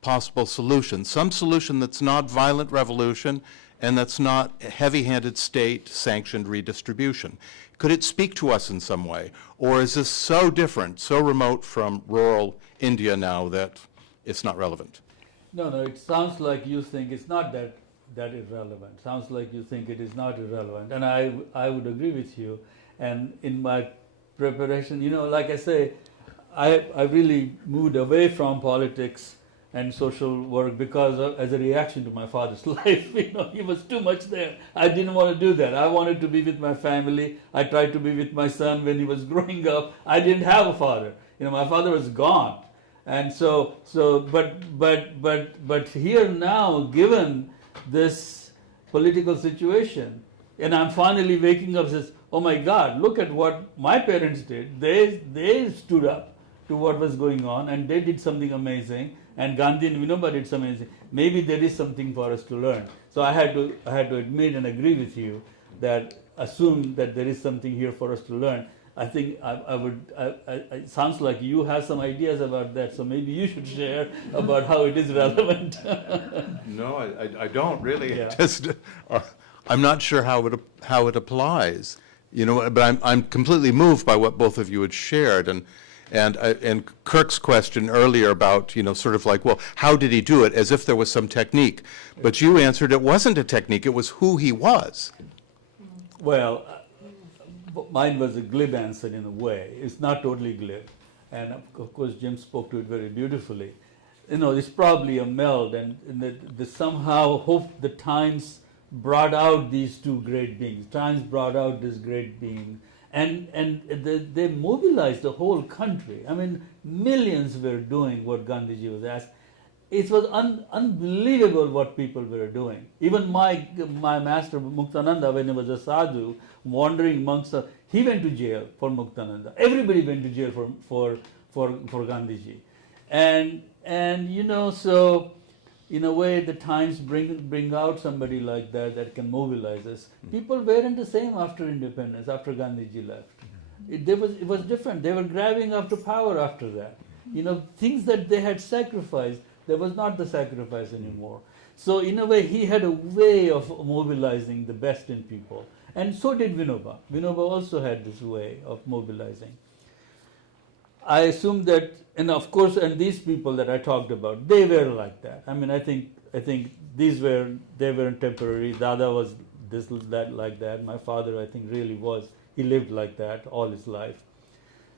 possible solutions? Some solution that's not violent revolution and that's not heavy-handed state-sanctioned redistribution. Could it speak to us in some way? Or is this so different, so remote from rural India now that it's not relevant? No, it sounds like you think it's not that irrelevant. Sounds like you think it is not irrelevant. And I would agree with you. And in my preparation, like I say, I really moved away from politics and social work because as a reaction to my father's life. He was too much there. I didn't want to do that. I wanted to be with my family. I tried to be with my son when he was growing up. I didn't have a father. My father was gone. And but here now, given this political situation, and I'm finally waking up and says, oh my God, look at what my parents did. They stood up to what was going on, and they did something amazing. And Gandhi and Vinoba did something amazing. Maybe there is something for us to learn. So I had to admit and agree with you that assume that there is something here for us to learn. I think it sounds like you have some ideas about that, so maybe you should share about how it is relevant. No, I don't really. Yeah. Just, I'm not sure how it applies, but I'm completely moved by what both of you had shared, and Kirk's question earlier about, sort of like, well, how did he do it, as if there was some technique. But you answered it wasn't a technique, it was who he was. Well, mine was a glib answer in a way. It's not totally glib. And of course, Jim spoke to it very beautifully. It's probably a meld, and the somehow hope the times brought out these two great beings. Times brought out this great being. And they mobilized the whole country. I mean, millions were doing what Gandhiji was asked. It was unbelievable what people were doing. Even my master Muktananda, when he was a sadhu, wandering amongst he went to jail for Muktananda. Everybody went to jail for Gandhiji, and so in a way the times bring out somebody like that can mobilize us. People weren't the same after independence, after Gandhiji left. It was different. They were grabbing after power after that. Things that they had sacrificed, there was not the sacrifice anymore. So in a way, he had a way of mobilizing the best in people. And so did Vinoba. Vinoba also had this way of mobilizing. I assume that, and of course, and these people that I talked about, they were like that. I mean, I think they weren't temporary. Dada was that like that. My father, I think, really was. He lived like that all his life.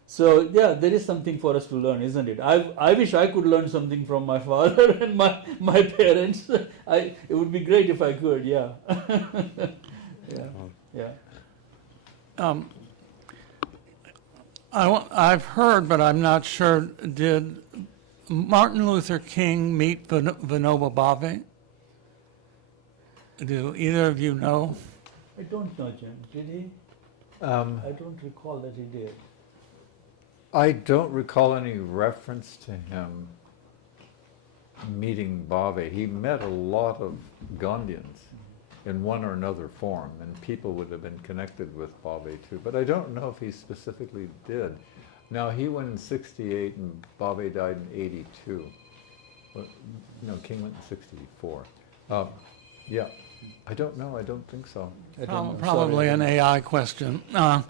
So yeah, there is something for us to learn, isn't it? I wish I could learn something from my father and my parents. It would be great if I could. Yeah. Yeah. I've heard, but I'm not sure, did Martin Luther King meet Vinoba Bhave? Do either of you know? I don't know, Jim. Did he? I don't recall that he did. I don't recall any reference to him meeting Bhave. He met a lot of Gandhians in one or another form, and people would have been connected with Bhave too, but I don't know if he specifically did. Now, he went in 68 and Bhave died in 82. Well, no, King went in 64. Yeah, I don't know, I don't think so. Probably an AI question. And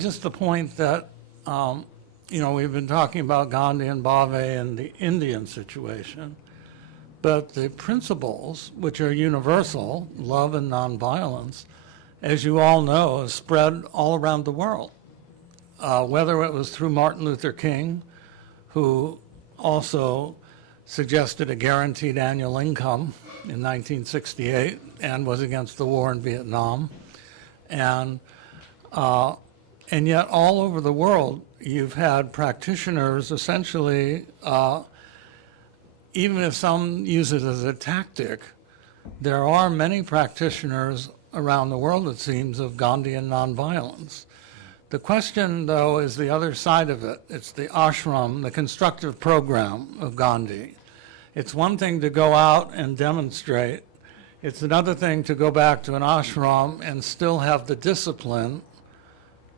just the point that, we've been talking about Gandhi and Bhave and the Indian situation, but the principles, which are universal, love and nonviolence, as you all know, is spread all around the world. Whether it was through Martin Luther King, who also suggested a guaranteed annual income in 1968 and was against the war in Vietnam, and yet all over the world you've had practitioners essentially, even if some use it as a tactic, there are many practitioners around the world, it seems, of Gandhian nonviolence. The question, though, is the other side of it. It's the ashram, the constructive program of Gandhi. It's one thing to go out and demonstrate. It's another thing to go back to an ashram and still have the discipline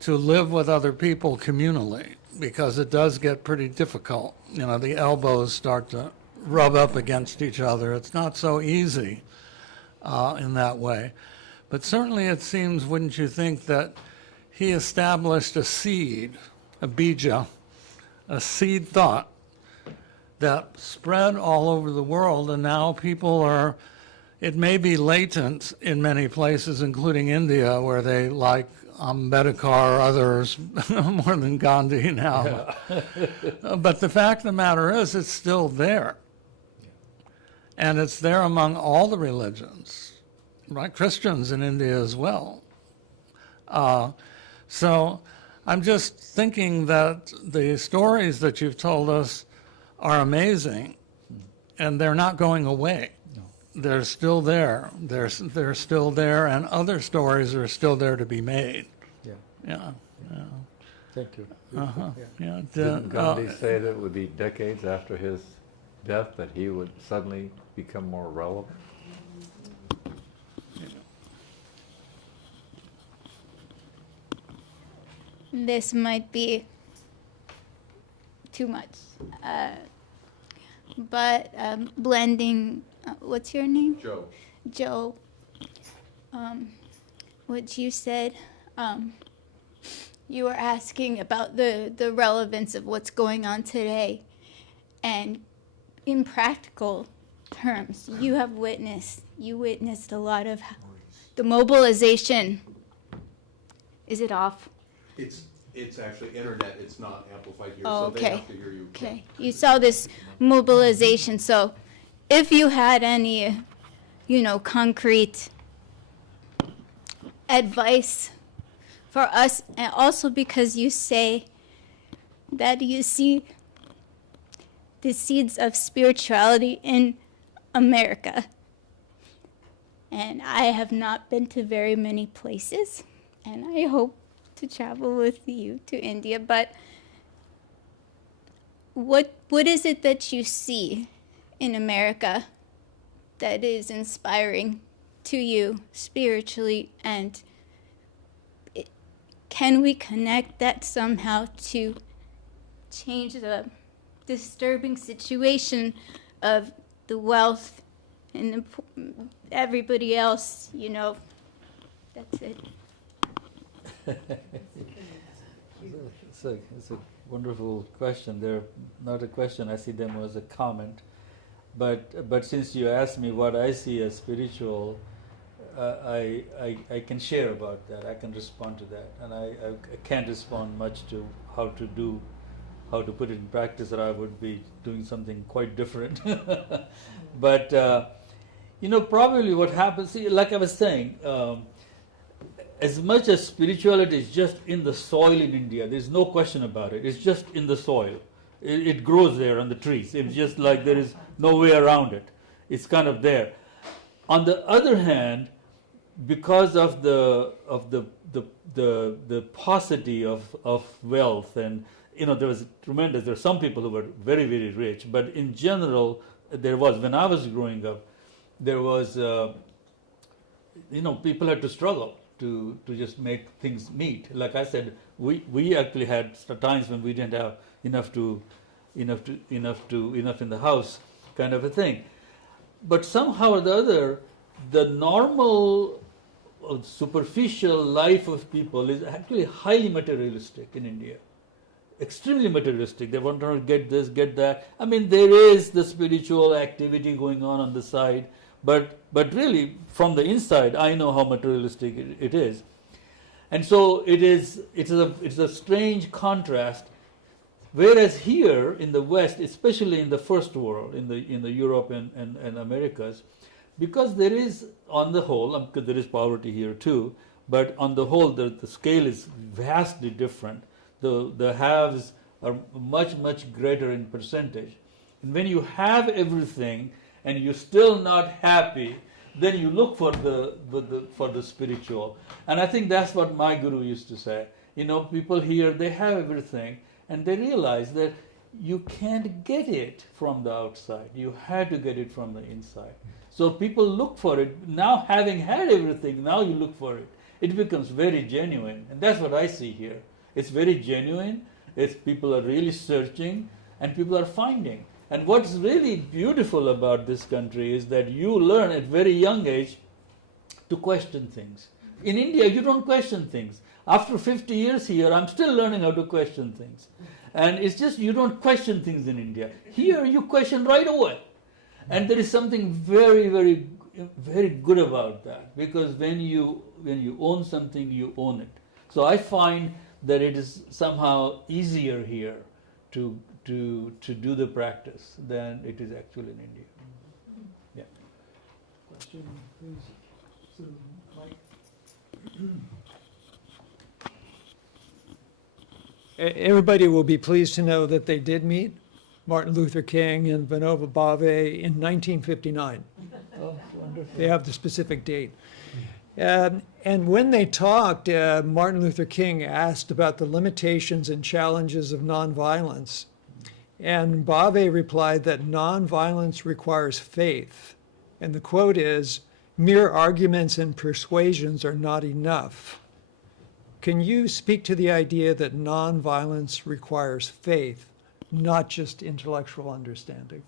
to live with other people communally, because it does get pretty difficult. The elbows start to rub up against each other. It's not so easy in that way. But certainly it seems, wouldn't you think, that he established a seed, a bija, a seed thought that spread all over the world, and now people it may be latent in many places, including India, where they like Ambedkar, others, more than Gandhi now. But the fact of the matter is, it's still there. And it's there among all the religions, right? Christians in India as well. So I'm just thinking that the stories that you've told us are amazing, and they're not going away. They're still there. They're still there, and other stories are still there to be made. Yeah. Yeah. Yeah. Thank you. Uh-huh. Yeah. Didn't Gandhi say that it would be decades after his death that he would suddenly become more relevant? This might be too much, but blending, what's your name? Joe. Joe. What you said, you were asking about the relevance of what's going on today, and in practical terms, you witnessed a lot of the mobilization. Is it off? It's actually internet, it's not amplified here, Oh, so they okay. have to hear you. Okay, you saw this mobilization, so if you had any, concrete advice for us, and also because you say that you see the seeds of spirituality in America. And I have not been to very many places, and I hope to travel with you to India, but what is it that you see in America that is inspiring to you spiritually, and can we connect that somehow to change the disturbing situation of the wealth and everybody else, that's it. It's a wonderful question. They're not a question, I see them as a comment. But since you asked me what I see as spiritual, I can share about that. I can respond to that, and I can't respond much to how to put it in practice, or I would be doing something quite different. But probably what happens, like I was saying, as much as spirituality is just in the soil in India, there's no question about it. It's just in the soil. It grows there on the trees. It's just like there is no way around it. It's kind of there. On the other hand, because of the paucity of wealth, and there was tremendous. There are some people who were very, very rich, but in general, there was, when I was growing up, there was people had to struggle to just make things meet. Like I said, we actually had times when we didn't have enough in the house, kind of a thing. But somehow or the other, the normal superficial life of people is actually highly materialistic in India. Extremely materialistic. They want to get this, get that. I mean, there is the spiritual activity going on the side, but really, from the inside, I know how materialistic it is. And so it's a strange contrast. Whereas here in the West, especially in the first world, in the Europe and Americas, because there is, on the whole, because there is poverty here too, but on the whole, the scale is vastly different. The haves are much, much greater in percentage. And when you have everything and you're still not happy, then you look for the spiritual. And I think that's what my guru used to say. People here, they have everything, and they realize that you can't get it from the outside. You had to get it from the inside. So people look for it. Now, having had everything, now you look for it. It becomes very genuine. And that's what I see here. It's very genuine. People are really searching, and people are finding. And what's really beautiful about this country is that you learn at very young age to question things. In India, you don't question things. After 50 years here, I'm still learning how to question things. And it's just you don't question things in India. Here, you question right away. And there is something very, very, very good about that. Because when you own something, you own it. So I find that it is somehow easier here to do the practice than it is actually in India. Yeah. Question, please. So, Mike. Everybody will be pleased to know that they did meet Martin Luther King and Vinoba Bhave in 1959. Oh, wonderful. They have the specific date. And when they talked, Martin Luther King asked about the limitations and challenges of nonviolence. And Bhave replied that nonviolence requires faith. And the quote is, "Mere arguments and persuasions are not enough." Can you speak to the idea that nonviolence requires faith, not just intellectual understanding?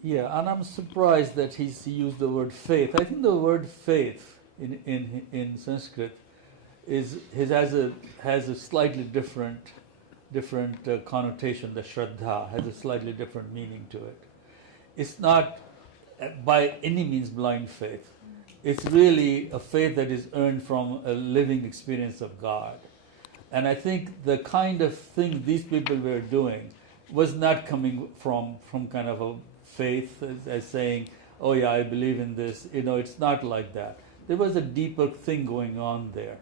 Yeah, and I'm surprised that he used the word faith. I think the word faith in Sanskrit has a slightly different connotation. The Shraddha has a slightly different meaning to it. It's not by any means blind faith. It's really a faith that is earned from a living experience of God. And I think the kind of thing these people were doing was not coming from kind of a faith as saying, oh yeah, I believe in this. It's not like that. There was a deeper thing going on there.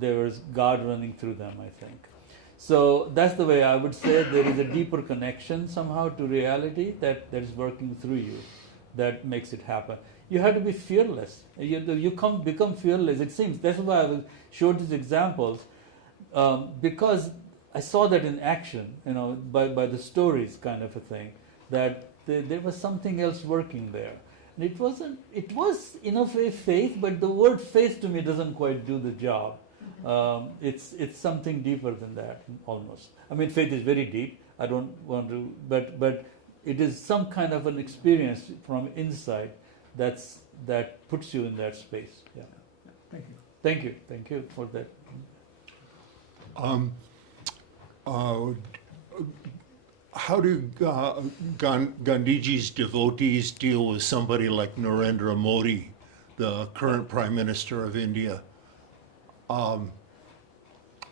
There was God running through them, I think. So that's the way I would say there is a deeper connection somehow to reality that is working through you that makes it happen. You have to be fearless. You become fearless, it seems. That's why I showed these examples, because I saw that in action, by the stories kind of a thing, that there was something else working there. And it was in a way faith, but the word faith to me doesn't quite do the job. It's something deeper than that, almost. I mean, faith is very deep. I don't want to, but it is some kind of an experience from inside that puts you in that space. Yeah. Thank you. Thank you for that. How do Gandhiji's devotees deal with somebody like Narendra Modi, the current Prime Minister of India?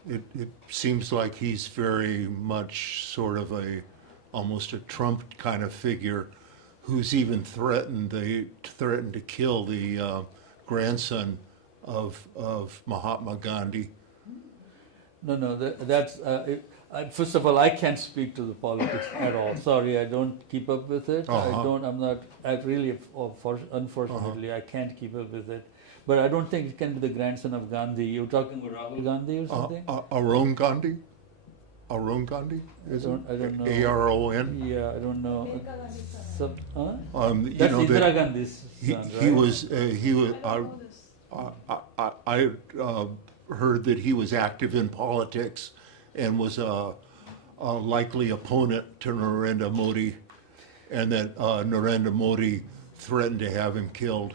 It seems like he's very much sort of almost a Trump kind of figure, who's even threatened to kill the grandson of Mahatma Gandhi. No, that's first of all, I can't speak to the politics at all. Sorry, I don't keep up with it. Unfortunately, I can't keep up with it. But I don't think it can be the grandson of Gandhi. You're talking about Rahul Gandhi or something? Arun Gandhi? Arun Gandhi? I don't know. A-R-O-N? Yeah, I don't know. You That's know Indira that Gandhi's son, right? I heard that he was active in politics and was a likely opponent to Narendra Modi, and that Narendra Modi threatened to have him killed.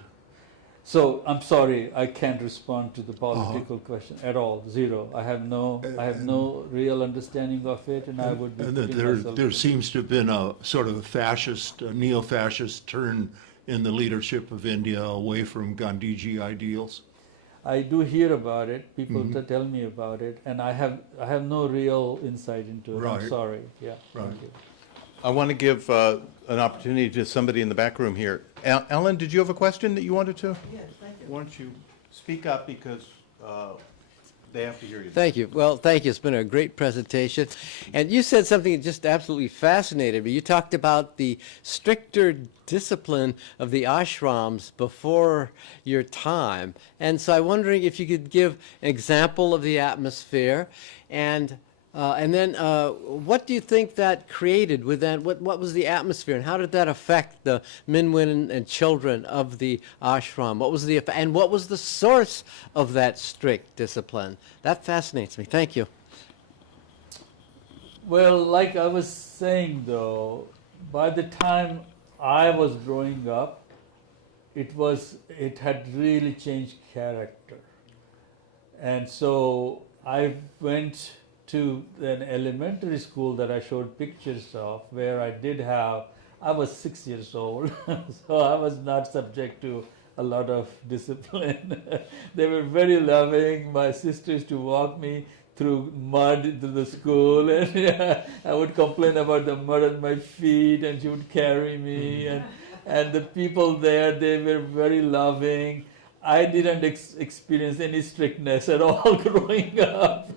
So I'm sorry, I can't respond to the political question at all. Zero. I have no real understanding of it, and I would be. And that there seems to have been a sort of a neo-fascist turn in the leadership of India away from Gandhiji ideals. I do hear about it. People tell me about it, and I have no real insight into it. Right. I'm sorry. Yeah. Right. Thank you. I want to give an opportunity to somebody in the back room here. Ellen, did you have a question that you wanted to? Yes, thank you. Why don't you speak up because they have to hear you. Thank you. Well, thank you. It's been a great presentation. And you said something that just absolutely fascinated me. You talked about the stricter discipline of the ashrams before your time. And so I'm wondering if you could give an example of the atmosphere and then what do you think that created with that? What was the atmosphere and how did that affect the men, women, and children of the ashram? What was the source of that strict discipline? That fascinates me. Thank you. Well, like I was saying though, by the time I was growing up, it had really changed character. And so I went to an elementary school that I showed pictures of where I was 6 years old, so I was not subject to a lot of discipline. They were very loving. My sister used to walk me through mud to the school, and I would complain about the mud on my feet, and she would carry me. And the people there, they were very loving. I didn't experience any strictness at all growing up,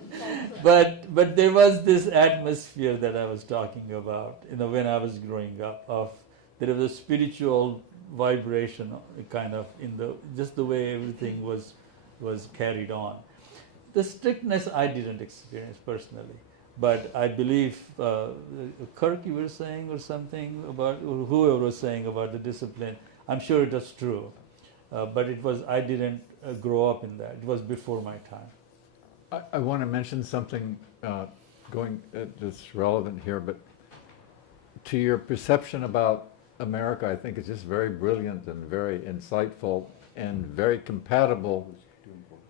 but there was this atmosphere that I was talking about. When I was growing up, there was a spiritual vibration, kind of just the way everything was carried on. The strictness I didn't experience personally, but I believe Kirk, you were saying or something about, or whoever was saying about the discipline. I'm sure it was true, but I didn't grow up in that. It was before my time. I want to mention something that's relevant here, but to your perception about America, I think it's just very brilliant and very insightful and very compatible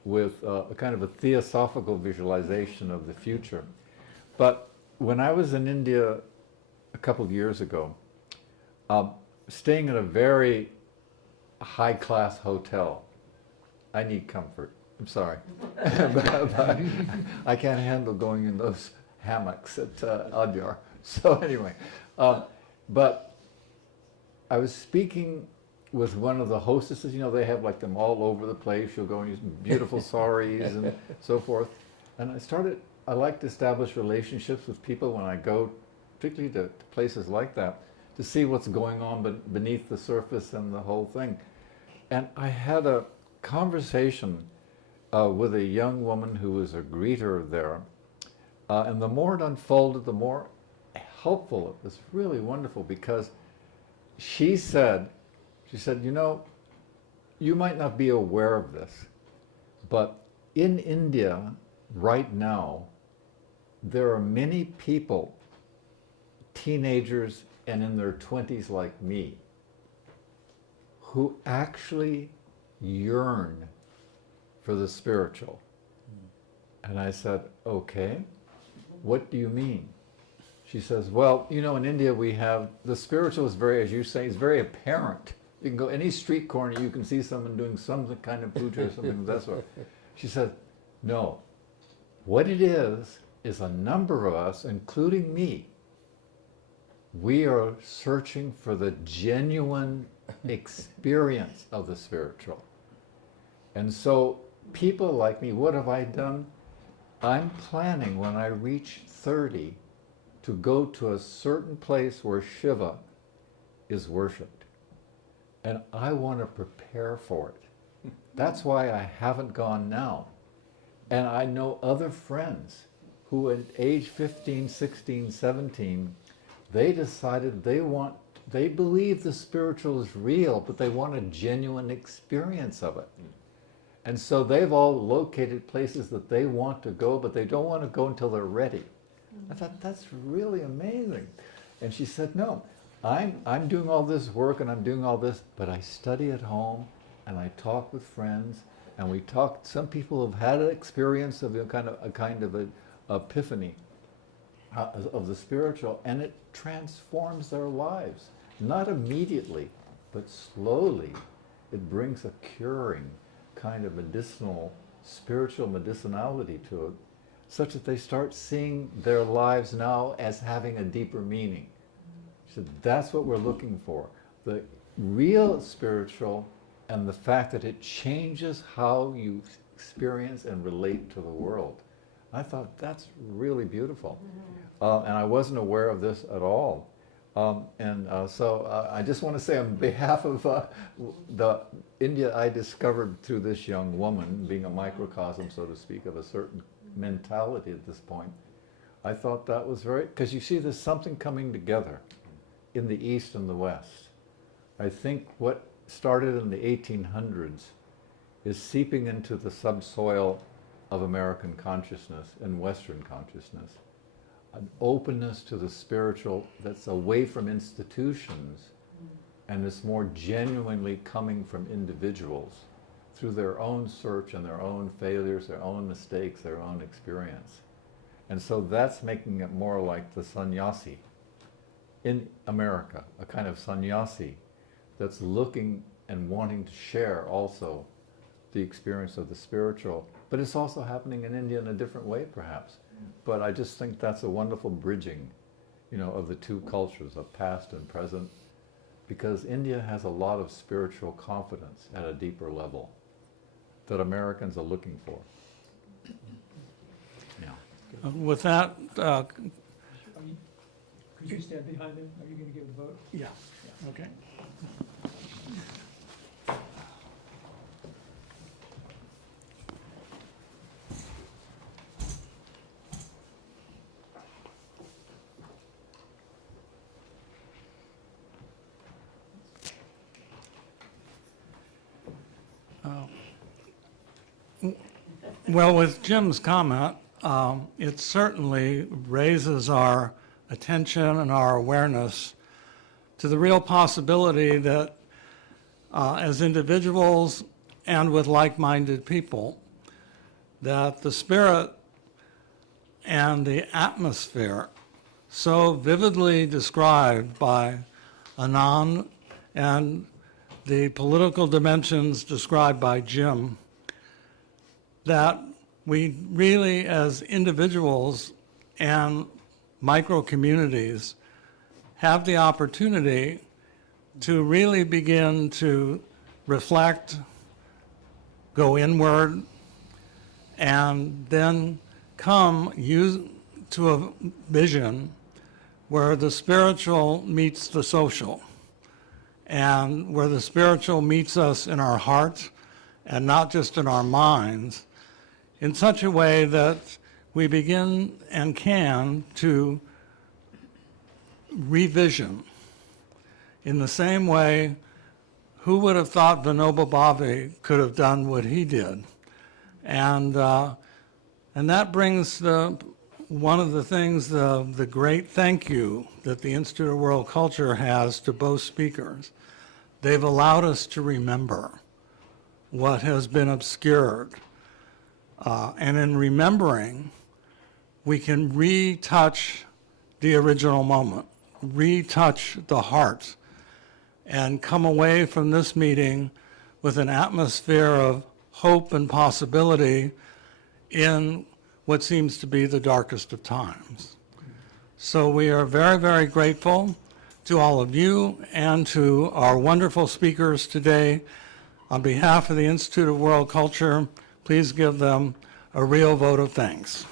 with a kind of a theosophical visualization of the future. But when I was in India a couple of years ago, staying in a very high-class hotel, I need comfort. I'm sorry. but I can't handle going in those hammocks at Adyar. So anyway, but I was speaking with one of the hostesses. They have like them all over the place. She'll go and use beautiful saris and so forth. And I like to establish relationships with people when I go, particularly to places like that, to see what's going on beneath the surface and the whole thing. And I had a conversation with a young woman who was a greeter there. And the more it unfolded, the more helpful it was. Really wonderful, because she said, you might not be aware of this, but in India right now, there are many people, teenagers and in their 20s like me, who actually yearn for the spiritual. And I said, okay, what do you mean? She says, well, in India we have, the spiritual is very, as you say, is very apparent. You can go any street corner, you can see someone doing some kind of puja or something of that sort. She said, no, what it is a number of us, including me, we are searching for the genuine experience of the spiritual. And so people like me, what have I done? I'm planning when I reach 30 to go to a certain place where Shiva is worshipped. And I want to prepare for it. That's why I haven't gone now. And I know other friends who at age 15, 16, 17, they decided they believe the spiritual is real, but they want a genuine experience of it. And so they've all located places that they want to go, but they don't want to go until they're ready. I thought, that's really amazing. And she said, no, I'm doing all this work and I'm doing all this, but I study at home and I talk with friends, and we talk, some people have had an experience of a kind of an epiphany of the spiritual, and it transforms their lives. Not immediately, but slowly. It brings a curing kind of spiritual medicinality to it, such that they start seeing their lives now as having a deeper meaning. So that's what we're looking for. The real spiritual, and the fact that it changes how you experience and relate to the world. I thought that's really beautiful. And I wasn't aware of this at all. So I just want to say on behalf of the India I discovered through this young woman, being a microcosm, so to speak, of a certain mentality at this point, I thought that was because you see there's something coming together in the East and the West. I think what started in the 1800s is seeping into the subsoil of American consciousness and Western consciousness. An openness to the spiritual that's away from institutions and is more genuinely coming from individuals through their own search and their own failures, their own mistakes, their own experience. And so that's making it more like the sannyasi in America, a kind of sannyasi that's looking and wanting to share also the experience of the spiritual. But it's also happening in India in a different way, perhaps. But I just think that's a wonderful bridging, of the two cultures, of past and present, because India has a lot of spiritual confidence at a deeper level that Americans are looking for. Yeah. With that, Could you stand behind him? Are you going to give the vote? yeah, okay. Well, with Jim's comment, it certainly raises our attention and our awareness to the real possibility that as individuals and with like-minded people, that the spirit and the atmosphere so vividly described by Anand and the political dimensions described by Jim, that we really, as individuals and micro-communities, have the opportunity to really begin to reflect, go inward, and then come to a vision where the spiritual meets the social, and where the spiritual meets us in our hearts and not just in our minds, in such a way that we begin and can to revision. In the same way, who would have thought Vinobha Bhave could have done what he did? And that brings one of the things, the great thank you that the Institute of World Culture has to both speakers. They've allowed us to remember what has been obscured. And in remembering, we can retouch the original moment, retouch the heart, and come away from this meeting with an atmosphere of hope and possibility in what seems to be the darkest of times. So we are very, very grateful to all of you and to our wonderful speakers today. On behalf of the Institute of World Culture, please give them a real vote of thanks.